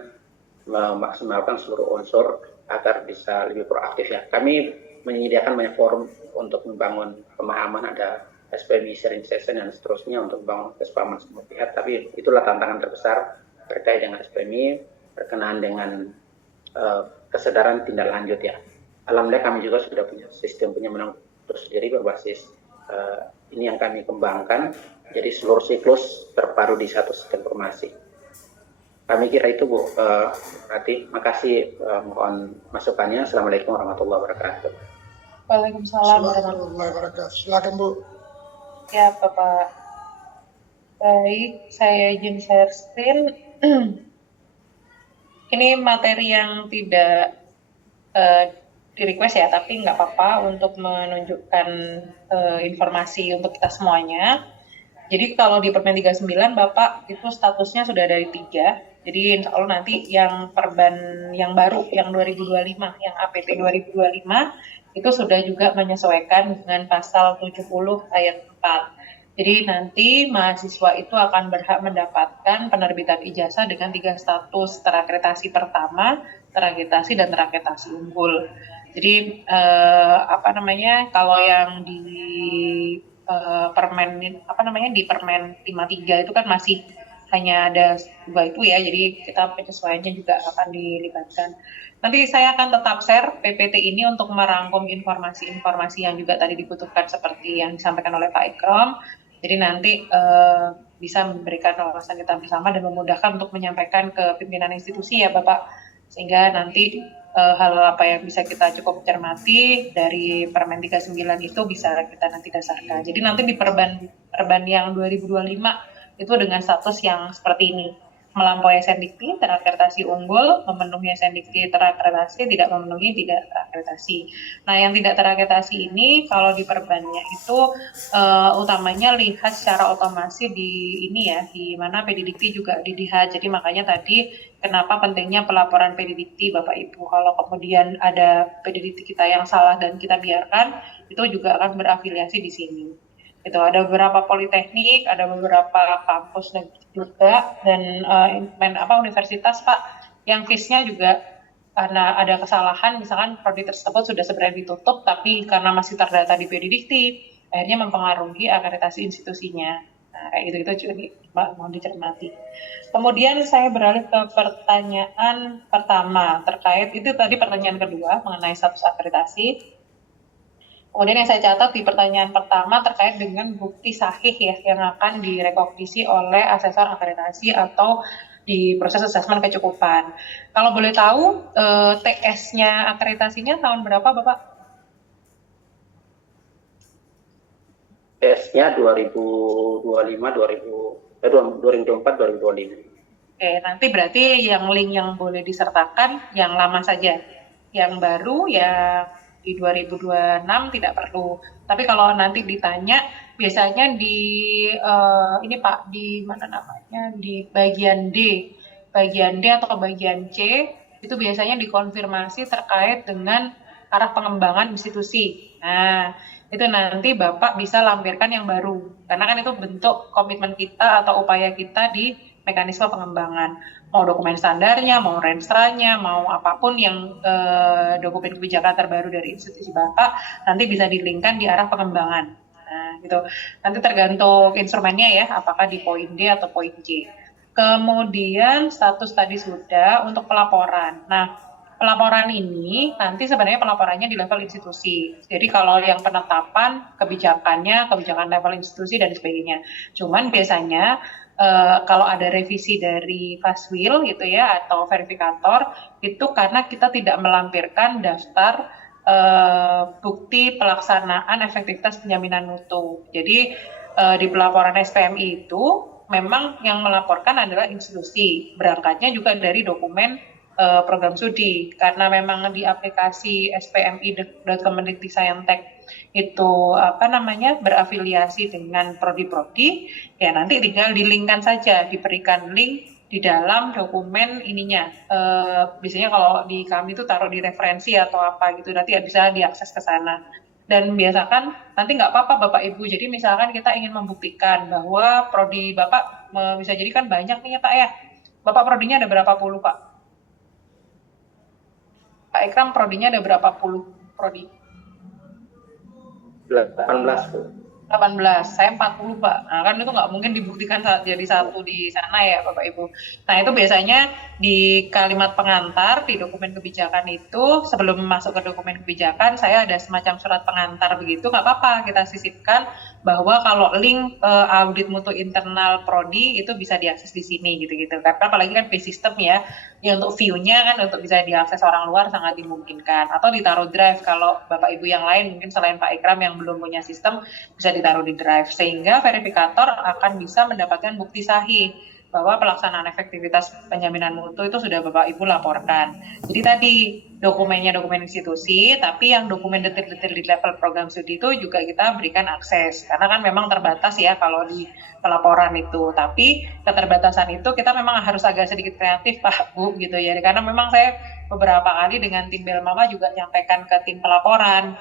memaksimalkan seluruh unsur agar bisa lebih proaktif ya. Kami menyediakan banyak forum untuk membangun pemahaman, ada SPMI sharing session dan seterusnya untuk membangun kesepahaman semua pihak. Tapi itulah tantangan terbesar terkait dengan SPMI berkenaan dengan kesadaran tindak lanjut ya. Alhamdulillah kami juga sudah punya sistem penyempurnaan tersendiri berbasis ini yang kami kembangkan. Jadi seluruh siklus terpadu di satu sistem informasi. Kami kira itu, Bu Rati. Makasih, mohon masukannya. Assalamualaikum warahmatullahi wabarakatuh. Waalaikumsalam warahmatullahi wabarakatuh. Silakan, Bu. Ya, Bapak. Baik, saya izin share screen. Ini materi yang tidak di request ya, tapi nggak apa-apa untuk menunjukkan informasi untuk kita semuanya. Jadi kalau di Permen 39 Bapak itu statusnya sudah dari 3. Jadi insya Allah nanti yang perban yang baru yang 2025, yang APT 2025 itu sudah juga menyesuaikan dengan pasal 70 ayat 4. Jadi nanti mahasiswa itu akan berhak mendapatkan penerbitan ijazah dengan 3 status: terakreditasi pertama, terakreditasi, dan terakreditasi unggul. Jadi kalau yang di di Permen 53 itu kan masih hanya ada 2 itu ya, jadi kita penyesuaiannya juga akan dilibatkan. Nanti saya akan tetap share PPT ini untuk merangkum informasi-informasi yang juga tadi dibutuhkan seperti yang disampaikan oleh Pak Ikram. Jadi nanti bisa memberikan wawasan kita bersama dan memudahkan untuk menyampaikan ke pimpinan institusi ya Bapak, sehingga nanti hal apa yang bisa kita cukup cermati dari Permen 39 itu bisa kita nanti dasarkan. Jadi nanti di perban yang 2025 itu dengan status yang seperti ini: melampaui SNDikti, terakreditasi unggul, memenuhi SNDikti terakreditasi, tidak memenuhi tidak terakreditasi. Nah, yang tidak terakreditasi ini kalau di perbannya itu utamanya lihat secara otomasi di mana PDDikti juga dilihat. Jadi makanya tadi kenapa pentingnya pelaporan PDDikti Bapak Ibu. Kalau kemudian ada PDDikti kita yang salah dan kita biarkan, itu juga akan berafiliasi di sini. Itu ada beberapa politeknik, ada beberapa kampus juga, dan universitas Pak yang fees-nya juga karena ada kesalahan, misalkan prodi tersebut sudah sebenarnya ditutup tapi karena masih terdata di PDDikti akhirnya mempengaruhi akreditasi institusinya. Nah, kayak gitu juga mohon dicermati. Kemudian saya beralih ke pertanyaan pertama terkait itu tadi, pertanyaan kedua mengenai status akreditasi. Kemudian yang saya catat di pertanyaan pertama terkait dengan bukti sahih ya yang akan direkognisi oleh asesor akreditasi atau di proses asesmen kecukupan. Kalau boleh tahu TS-nya akreditasinya tahun berapa Bapak? TS-nya 2024 2025. Oke, nanti berarti yang link yang boleh disertakan yang lama saja. Yang baru yang di 2026 tidak perlu. Tapi kalau nanti ditanya, biasanya di ini Pak, di mana namanya, di bagian D atau bagian C itu biasanya dikonfirmasi terkait dengan arah pengembangan institusi. Nah, itu nanti Bapak bisa lampirkan yang baru, karena kan itu bentuk komitmen kita atau upaya kita di mekanisme pengembangan. Mau dokumen standarnya, mau renstra-nya, mau apapun yang dokumen kebijakan terbaru dari institusi Bapak, nanti bisa di-link-kan di arah pengembangan. Nah, gitu. Nanti tergantung instrumennya ya, apakah di poin D atau poin J. Kemudian status tadi sudah untuk pelaporan. Nah, pelaporan ini nanti sebenarnya pelaporannya di level institusi. Jadi kalau yang penetapan kebijakannya, kebijakan level institusi dan sebagainya. Cuman biasanya kalau ada revisi dari Faswil gitu ya atau verifikator itu karena kita tidak melampirkan daftar bukti pelaksanaan efektivitas penjaminan mutu. Jadi di pelaporan SPMI itu memang yang melaporkan adalah institusi, berangkatnya juga dari dokumen program studi, karena memang di aplikasi spmi.kemendikbudristek itu berafiliasi dengan prodi-prodi, ya nanti tinggal di-link-kan saja, diberikan link di dalam dokumen ininya. Biasanya kalau di kami itu taruh di referensi atau apa gitu, nanti bisa diakses ke sana. Dan biasakan nanti nggak apa-apa Bapak Ibu, jadi misalkan kita ingin membuktikan bahwa prodi Bapak bisa jadi kan banyak nih ya Pak ya. Bapak prodinya ada berapa puluh Pak? Pak Ikram prodinya ada berapa puluh prodi? 18 Bu. 18, saya 40 Pak. Nah kan itu nggak mungkin dibuktikan jadi satu di sana ya Bapak Ibu. Nah itu biasanya di kalimat pengantar di dokumen kebijakan itu sebelum masuk ke dokumen kebijakan saya ada semacam surat pengantar begitu, nggak apa-apa kita sisipkan bahwa kalau link audit mutu internal prodi itu bisa diakses di sini gitu-gitu. Karena apalagi kan base system ya untuk view-nya kan untuk bisa diakses orang luar sangat dimungkinkan. Atau ditaruh drive kalau Bapak Ibu yang lain mungkin selain Pak Ikram yang belum punya sistem bisa ditaruh di drive, sehingga verifikator akan bisa mendapatkan bukti sahih bahwa pelaksanaan efektivitas penjaminan mutu itu sudah Bapak Ibu laporkan. Jadi tadi dokumennya dokumen institusi, tapi yang dokumen detail-detail di level program studi itu juga kita berikan akses, karena kan memang terbatas ya kalau di pelaporan itu. Tapi keterbatasan itu kita memang harus agak sedikit kreatif Pak Bu gitu ya, karena memang saya beberapa kali dengan tim Belmama juga nyampaikan ke tim pelaporan.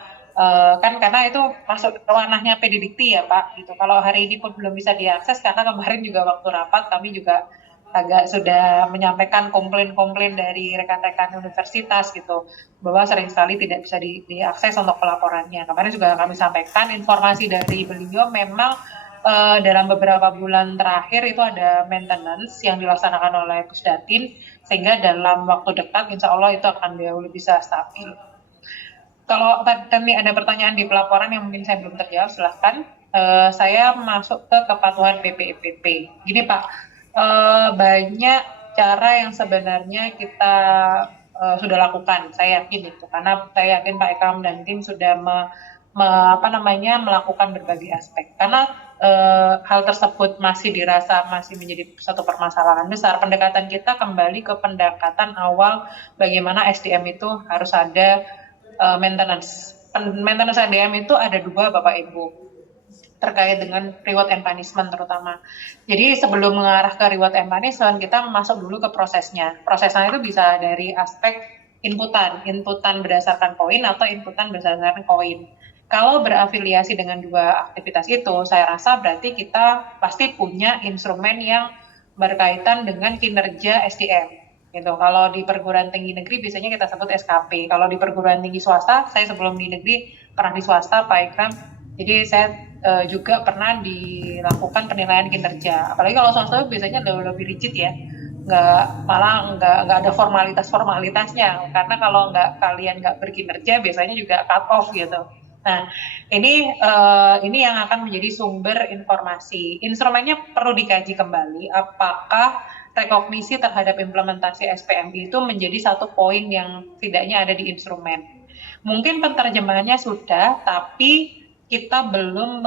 Kan karena itu masuk ke ranahnya Pedidikti ya Pak gitu. Kalau hari ini pun belum bisa diakses karena kemarin juga waktu rapat kami juga agak sudah menyampaikan komplain-komplain dari rekan-rekan universitas gitu bahwa sering sekali tidak bisa diakses untuk pelaporannya. Kemarin juga kami sampaikan informasi dari beliau memang dalam beberapa bulan terakhir itu ada maintenance yang dilaksanakan oleh Pusdatin sehingga dalam waktu dekat insya Allah itu akan jauh lebih bisa stabil. Kalau tadi ada pertanyaan di pelaporan yang mungkin saya belum terjawab, silahkan. Saya masuk ke kepatuhan BPIPP. Gini Pak, banyak cara yang sebenarnya kita sudah lakukan. Saya yakin itu, karena saya yakin Pak Ikram dan tim sudah melakukan berbagai aspek. Karena hal tersebut masih dirasa masih menjadi satu permasalahan besar. Pendekatan kita kembali ke pendekatan awal bagaimana SDM itu harus ada maintenance SDM itu ada dua Bapak Ibu terkait dengan reward and punishment terutama. Jadi sebelum mengarah ke reward and punishment kita masuk dulu ke prosesnya. Prosesnya itu bisa dari aspek inputan berdasarkan poin atau inputan berdasarkan koin. Kalau berafiliasi dengan dua aktivitas itu, saya rasa berarti kita pasti punya instrumen yang berkaitan dengan kinerja SDM. Gitu. Kalau di perguruan tinggi negeri biasanya kita sebut SKP. Kalau di perguruan tinggi swasta, saya sebelum di negeri pernah di swasta Pak Ikram. Jadi saya juga pernah dilakukan penilaian kinerja. Apalagi kalau swasta biasanya lebih rigid ya. Nggak ada formalitasnya. Karena kalau kalian nggak berkinerja biasanya juga cut off gitu. Nah, ini yang akan menjadi sumber informasi. Instrumennya perlu dikaji kembali apakah rekognisi terhadap implementasi SPMI itu menjadi satu poin yang tidaknya ada di instrumen. Mungkin penerjemahannya sudah, tapi kita belum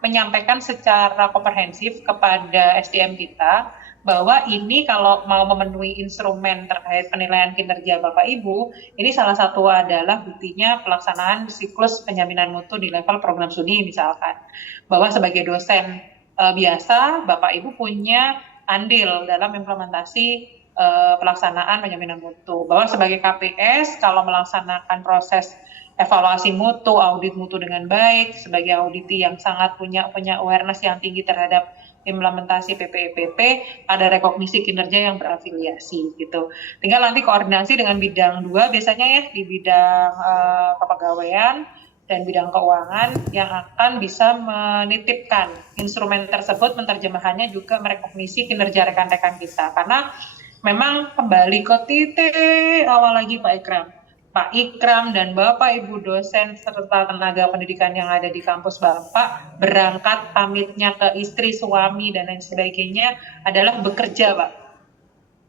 menyampaikan secara komprehensif kepada SDM kita bahwa ini kalau mau memenuhi instrumen terkait penilaian kinerja Bapak Ibu, ini salah satu adalah buktinya pelaksanaan siklus penjaminan mutu di level program studi misalkan. Bahwa sebagai dosen biasa Bapak Ibu punya andil dalam implementasi pelaksanaan penjaminan mutu. Bahwa sebagai KPS kalau melaksanakan proses evaluasi mutu, audit mutu dengan baik, sebagai auditi yang sangat punya awareness yang tinggi terhadap implementasi PPEPP, ada rekognisi kinerja yang berafiliasi gitu. Tinggal nanti koordinasi dengan bidang 2 biasanya ya, di bidang kepegawaian dan bidang keuangan yang akan bisa menitipkan instrumen tersebut, menerjemahannya juga merekognisi kinerja rekan-rekan kita. Karena memang kembali ke titik awal lagi Pak Ikram dan Bapak Ibu dosen serta tenaga pendidikan yang ada di kampus Bapak berangkat pamitnya ke istri, suami, dan lain sebagainya adalah bekerja, Pak.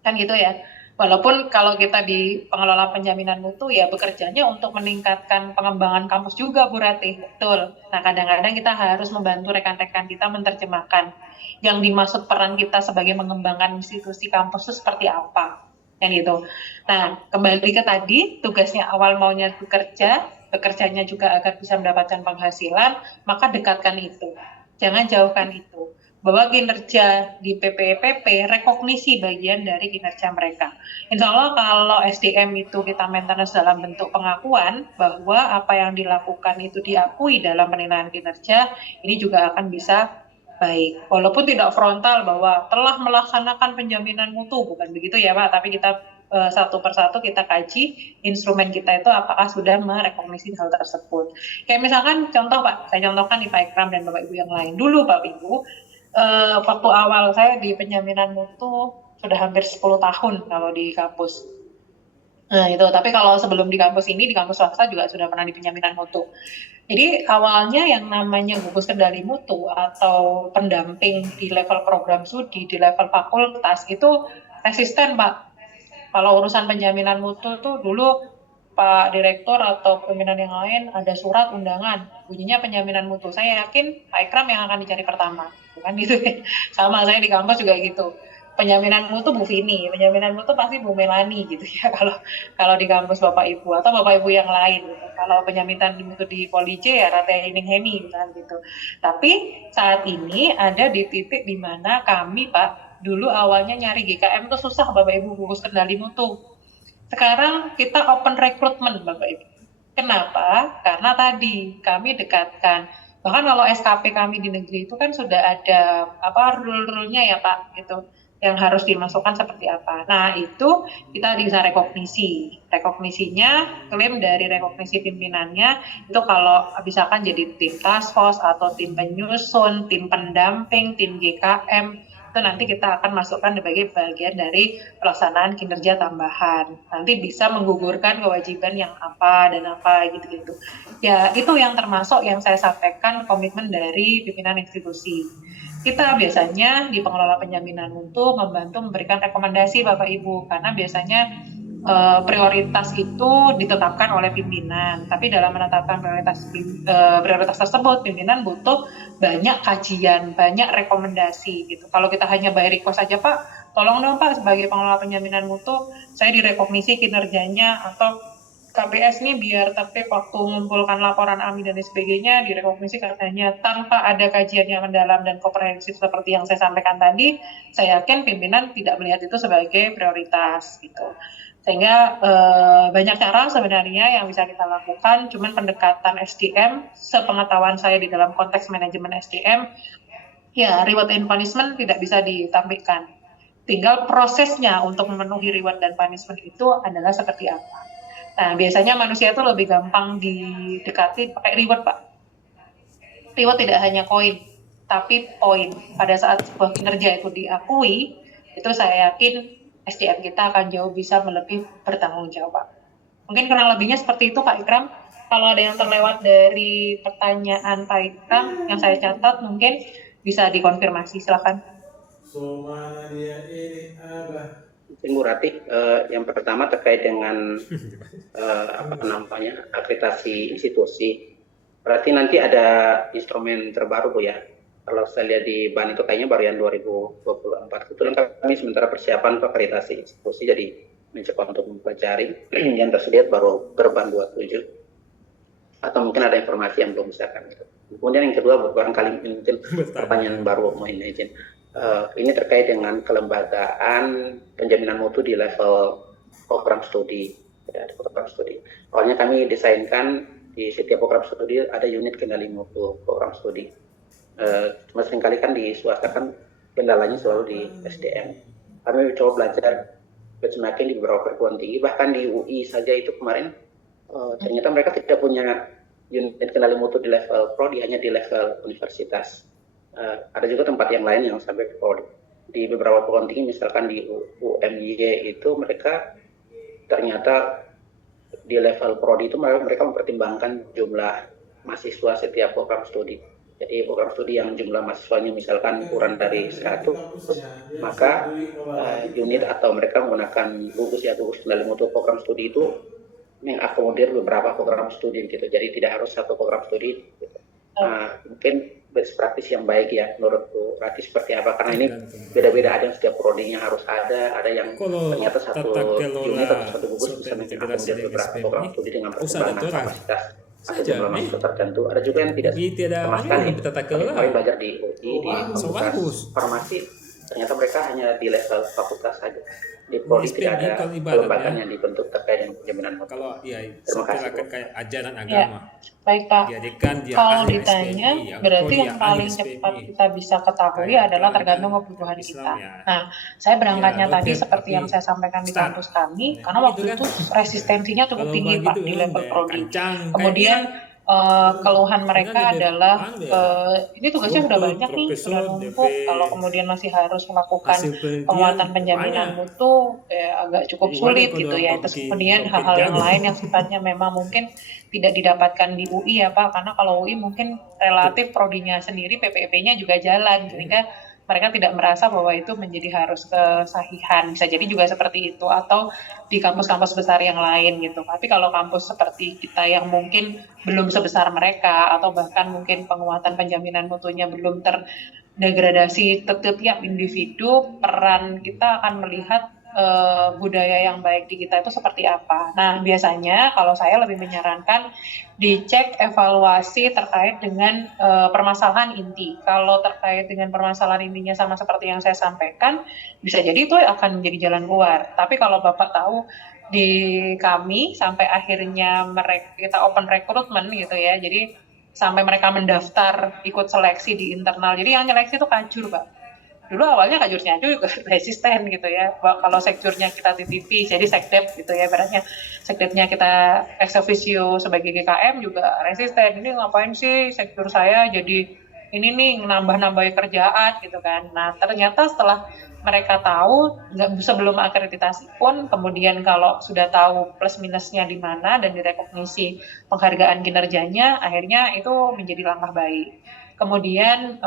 Kan gitu ya. Walaupun kalau kita di pengelola penjaminan mutu ya bekerjanya untuk meningkatkan pengembangan kampus juga, Bu Ratih. Betul. Nah, kadang-kadang kita harus membantu rekan-rekan kita menerjemahkan yang dimaksud peran kita sebagai mengembangkan institusi kampus itu seperti apa. Yang gitu. Nah, kembali ke tadi, tugasnya awal maunya bekerjanya juga agar bisa mendapatkan penghasilan, maka dekatkan itu. Jangan jauhkan itu. Bahwa kinerja di PPEPP, rekognisi bagian dari kinerja mereka. Insya Allah kalau SDM itu kita maintenance dalam bentuk pengakuan, bahwa apa yang dilakukan itu diakui dalam penilaian kinerja, ini juga akan bisa baik, walaupun tidak frontal bahwa telah melaksanakan penjaminan mutu, bukan begitu ya Pak, tapi kita satu persatu kita kaji instrumen kita itu apakah sudah merekognisi hal tersebut. Kayak misalkan contoh Pak, saya contohkan di Pak Ikram dan Bapak Ibu yang lain. Dulu Bapak Ibu, waktu awal saya di penjaminan mutu sudah hampir 10 tahun kalau di kampus. Nah itu, tapi kalau sebelum di kampus ini, di kampus swasta juga sudah pernah di penjaminan mutu. Jadi awalnya yang namanya gugus kendali mutu atau pendamping di level program studi, di level fakultas itu resisten Pak. Kalau urusan penjaminan mutu tuh dulu Pak Direktur atau pimpinan yang lain ada surat undangan, bunyinya penjaminan mutu. Saya yakin Pak Ikram yang akan dicari pertama, bukan gitu ya. Sama saya di kampus juga gitu. Penjaminan mutu Bu Vini, penjaminan mutu pasti Bu Melani gitu ya kalau di kampus Bapak Ibu atau Bapak Ibu yang lain gitu. Kalau penjaminan mutu di Polije ya Rate Ining Hemi gitu. Tapi saat ini ada di titik di mana kami Pak dulu awalnya nyari GKM tuh susah Bapak Ibu gugus kendali mutu. Sekarang kita open recruitment Bapak Ibu. Kenapa? Karena tadi kami dekatkan. Bahkan kalau SKP kami di negeri itu kan sudah ada rule-rule-nya ya Pak gitu, yang harus dimasukkan seperti apa. Nah itu kita bisa rekognisi. Rekognisinya, klaim dari rekognisi pimpinannya itu kalau misalkan jadi tim task force atau tim penyusun, tim pendamping, tim GKM, itu nanti kita akan masukkan sebagai bagian dari pelaksanaan kinerja tambahan. Nanti bisa menggugurkan kewajiban yang apa dan apa gitu-gitu. Ya itu yang termasuk yang saya sampaikan komitmen dari pimpinan institusi. Kita biasanya di pengelola penjaminan mutu membantu memberikan rekomendasi Bapak Ibu, karena biasanya prioritas itu ditetapkan oleh pimpinan. Tapi dalam menetapkan prioritas tersebut, pimpinan butuh banyak kajian, banyak rekomendasi gitu. Kalau kita hanya by request saja Pak, tolong dong Pak sebagai pengelola penjaminan mutu, saya direkognisi kinerjanya atau KPS nih biar tertib waktu mengumpulkan laporan AMI dan sebagainya, direkognisi katanya tanpa ada kajian yang mendalam dan komprehensif seperti yang saya sampaikan tadi, saya yakin pimpinan tidak melihat itu sebagai prioritas gitu. Sehingga banyak cara sebenarnya yang bisa kita lakukan, cuman pendekatan SDM, sepengetahuan saya di dalam konteks manajemen SDM, ya reward and punishment tidak bisa ditampilkan. Tinggal prosesnya untuk memenuhi reward dan punishment itu adalah seperti apa. Nah, biasanya manusia itu lebih gampang didekati pakai reward, Pak. Reward tidak hanya koin, tapi poin. Pada saat sebuah kinerja itu diakui, itu saya yakin SDM kita akan jauh bisa lebih bertanggung jawab. Mungkin kurang lebihnya seperti itu, Pak Ikram. Kalau ada yang terlewat dari pertanyaan Pak Ikram, yang saya catat mungkin bisa dikonfirmasi. Silakan. Bu Ratih, yang pertama terkait dengan akreditasi institusi. Berarti nanti ada instrumen terbaru Bu ya. Kalau saya lihat di BAN itu kayaknya baru yang 2024. Kebetulan kami sementara persiapan akreditasi institusi, jadi mencoba untuk mempelajari yang tersedia baru berban 27. Atau mungkin ada informasi yang belum misalkan gitu. Kemudian yang kedua barangkali mungkin pertanyaan baru mohon izin. Ini terkait dengan kelembagaan penjaminan mutu di level program studi. tidak ada program studi. Awalnya kami desainkan di setiap program studi ada unit kendali mutu program studi. Cuma seringkali kan di swasta kan kendalanya selalu di SDM. Kami coba belajar benchmarking di beberapa perguruan tinggi, bahkan di UI saja itu kemarin ternyata mereka tidak punya unit kendali mutu di level prodi, hanya di level universitas. Ada juga tempat yang lain yang sampai ke prodi. Di beberapa perguruan tinggi, misalkan di UMY itu mereka ternyata di level prodi itu mereka mempertimbangkan jumlah mahasiswa setiap program studi. Jadi program studi yang jumlah mahasiswanya misalkan kurang dari 100, maka unit atau mereka menggunakan gugus kendali mutu program studi itu mengakomodir beberapa program studi gitu. Jadi tidak harus satu program studi. Gitu. Mungkin best practice yang baik ya menurut Bu Rati seperti apa? Karena ini beda-beda, ada yang setiap prodinya harus ada yang ternyata satu unit atau satu gugus bisa mengakomodir beberapa program studi dengan pertimbangan kapasitas atau jumlah mahasiswa tertentu. Ada juga yang tidak sama sekali. Kami belajar di UI, di fakultas farmasi, ternyata mereka hanya di level fakultas saja. Di prodi tidak ada kelembagaan yang dibentuk terkait dengan penjaminan mutu. Terima kasih. Kayak ajaran agama. Baik Pak, kalau ahli ditanya SPI, berarti dia yang ahli paling SPI. cepat kita bisa ketahui Kayak adalah kan tergantung kebutuhan Islam kita. ya. Nah, saya berangkatnya Ya, tadi dokter, seperti tapi yang saya sampaikan di start. kampus kami, Nah, karena waktu gitu itu kan. resistensinya cukup Kalau tinggi Pak begitu di kan, level kayak prodi. kancang, kayak Kemudian keluhan mereka DP, adalah DP, ini tugasnya sudah dokter, banyak nih, sudah profesor, numpuk. DP, Kalau kemudian masih harus melakukan hasil penelitian penguatan penjaminan banyak. mutu, agak cukup Jadi sulit wajar gitu kalau ya. Pak Terus bikin kemudian roket hal-hal yang jago. lain yang sifatnya memang mungkin tidak didapatkan di UI ya Pak, karena kalau UI mungkin relatif prodinya sendiri PPP-nya juga jalan, sehingga mereka tidak merasa bahwa itu menjadi harus kesahihan. Bisa jadi juga seperti itu, atau di kampus-kampus besar yang lain gitu. Tapi kalau kampus seperti kita yang mungkin belum sebesar mereka, atau bahkan mungkin penguatan penjaminan mutunya belum terdegradasi setiap individu, peran kita akan melihat budaya yang baik di kita itu seperti apa. Nah, biasanya kalau saya lebih menyarankan dicek evaluasi terkait dengan permasalahan inti. Kalau terkait dengan permasalahan intinya sama seperti yang saya sampaikan, bisa jadi itu akan menjadi jalan keluar. Tapi kalau Bapak tahu di kami sampai akhirnya kita open recruitment gitu ya, jadi sampai mereka mendaftar ikut seleksi di internal. Jadi yang seleksi itu kajur, Pak. Dulu awalnya kajurnya juga resisten gitu ya. Kalau sekjurnya kita TTP, jadi sekdep gitu ya, ibaratnya sekdepnya kita ex officio sebagai GKM juga resisten. Ini ngapain sih sekjur saya jadi ini nih nambah-nambahin kerjaan gitu kan. Nah ternyata setelah mereka tahu, sebelum akreditasi pun, kemudian kalau sudah tahu plus minusnya di mana dan direkognisi penghargaan kinerjanya, akhirnya itu menjadi langkah baik. Kemudian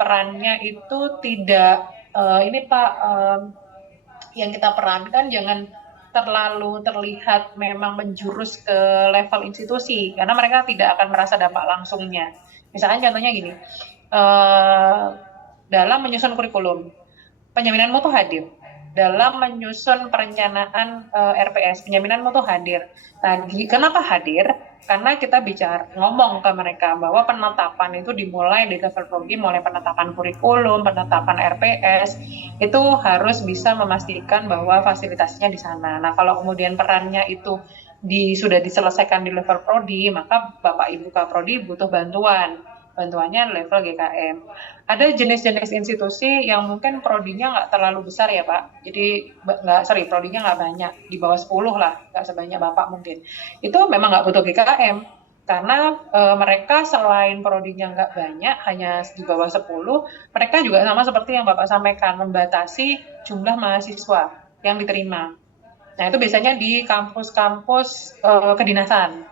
perannya itu tidak ini Pak, yang kita perankan jangan terlalu terlihat memang menjurus ke level institusi, karena mereka tidak akan merasa dampak langsungnya. Misalnya contohnya gini, dalam menyusun kurikulum, penjaminan mutu hadir. Dalam menyusun perencanaan RPS, penjaminan mutu hadir. Nah, kenapa hadir? Karena kita ngomong ke mereka bahwa penetapan itu dimulai di level prodi, mulai penetapan kurikulum, penetapan RPS, itu harus bisa memastikan bahwa fasilitasnya di sana. Nah, kalau kemudian perannya itu sudah diselesaikan di level prodi, maka Bapak Ibu Kaprodi butuh bantuannya level GKM. Ada jenis-jenis institusi yang mungkin prodinya nggak terlalu besar ya Pak, jadi prodinya nggak banyak, di bawah 10 lah, nggak sebanyak Bapak mungkin. Itu memang nggak butuh GKM, karena mereka selain prodinya nggak banyak, hanya di bawah 10, mereka juga sama seperti yang Bapak sampaikan, membatasi jumlah mahasiswa yang diterima. Nah itu biasanya di kampus-kampus kedinasan.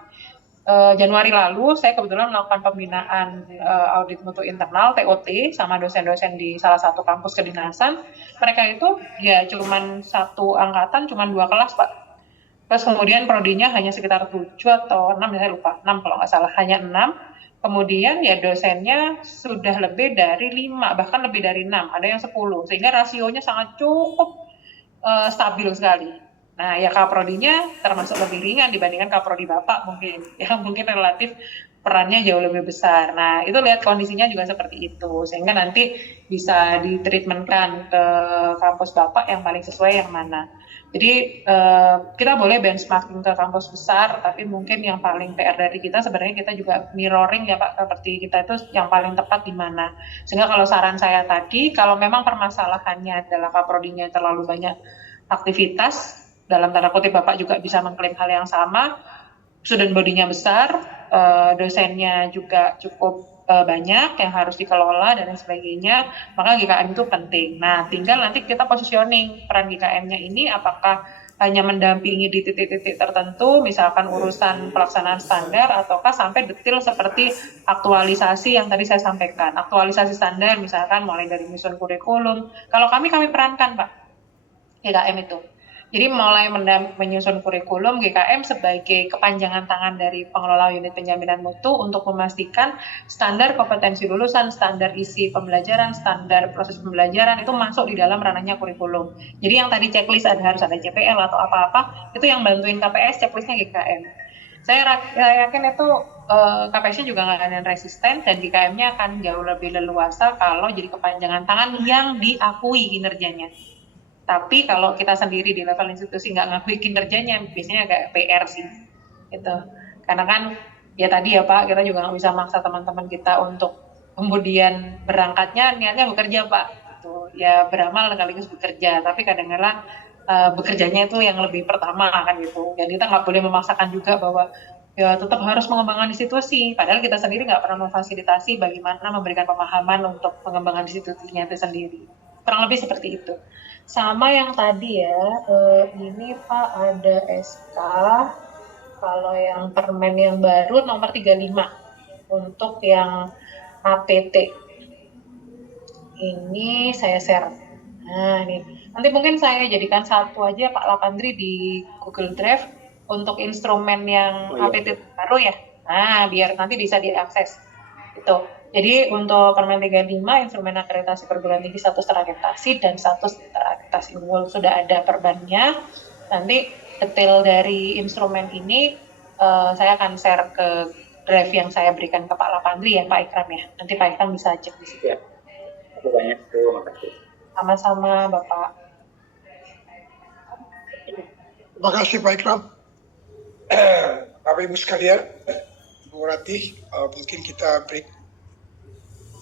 Januari lalu saya kebetulan melakukan pembinaan audit mutu internal TOT sama dosen-dosen di salah satu kampus kedinasan. Mereka itu ya cuman satu angkatan, cuman 2 kelas Pak. Terus kemudian prodinya hanya sekitar 7 atau 6, saya lupa, 6 kalau nggak salah, hanya 6. Kemudian ya dosennya sudah lebih dari 5, bahkan lebih dari 6, ada yang 10, sehingga rasionya sangat cukup stabil sekali. Nah, ya kaprodinya termasuk lebih ringan dibandingkan kaprodi Bapak mungkin, yang mungkin relatif perannya jauh lebih besar. Nah, itu lihat kondisinya juga seperti itu, sehingga nanti bisa ditreatmentkan ke kampus Bapak yang paling sesuai yang mana. Jadi kita boleh benchmarking ke kampus besar, tapi mungkin yang paling PR dari kita sebenarnya kita juga mirroring ya Pak, seperti kita itu yang paling tepat di mana. Sehingga kalau saran saya tadi, kalau memang permasalahannya adalah kaprodinya terlalu banyak aktivitas, dalam tanda kutip Bapak juga bisa mengklaim hal yang sama, student body-nya besar, dosennya juga cukup banyak yang harus dikelola dan lain sebagainya, maka GKM itu penting. Nah, tinggal nanti kita positioning peran GKM-nya ini apakah hanya mendampingi di titik-titik tertentu, misalkan urusan pelaksanaan standar, ataukah sampai detail seperti aktualisasi yang tadi saya sampaikan. Aktualisasi standar misalkan mulai dari menyusun kurikulum. Kalau kami perankan Pak, GKM itu. Jadi mulai menyusun kurikulum, GKM sebagai kepanjangan tangan dari pengelola unit penjaminan mutu untuk memastikan standar kompetensi lulusan, standar isi pembelajaran, standar proses pembelajaran itu masuk di dalam ranahnya kurikulum. Jadi yang tadi checklist harus ada JPL atau apa-apa, itu yang bantuin KPS checklistnya GKM. Saya yakin itu KPS-nya juga nggak akan resisten dan GKM-nya akan jauh lebih leluasa kalau jadi kepanjangan tangan yang diakui kinerjanya. Tapi kalau kita sendiri di level institusi nggak ngakui kinerjanya, biasanya agak PR sih, gitu. Karena kan ya tadi ya Pak, kita juga nggak bisa maksa teman-teman kita untuk kemudian berangkatnya niatnya bekerja Pak, gitu. Ya beramal sekaligus bekerja, tapi kadang-kadang bekerjanya itu yang lebih pertama kan gitu. Dan kita nggak boleh memaksakan juga bahwa ya tetap harus mengembangkan institusi, padahal kita sendiri nggak pernah memfasilitasi bagaimana memberikan pemahaman untuk pengembangan institusinya itu sendiri. Kurang lebih seperti itu. Sama yang tadi ya, ini Pak ada SK, kalau yang permen yang baru nomor 35 untuk yang APT. Ini saya share. Nah ini, nanti mungkin saya jadikan satu aja Pak Lapandri di Google Drive untuk instrumen yang APT baru ya. Nah biar nanti bisa diakses. Itu. Jadi untuk Permen 35 instrumen akreditasi perguruan tinggi status terakreditasi dan status terakreditasi unggul sudah ada perbannya. Nanti detail dari instrumen ini saya akan share ke drive yang saya berikan ke Pak Lapandri ya Pak Ikram ya. Nanti Pak Ikram bisa cek di situ. Ya. Terima banyak, terima kasih. Sama-sama Bapak. Terima kasih Pak Ikram. Bapak Ibu sekalian, Bu Rati, mungkin kita break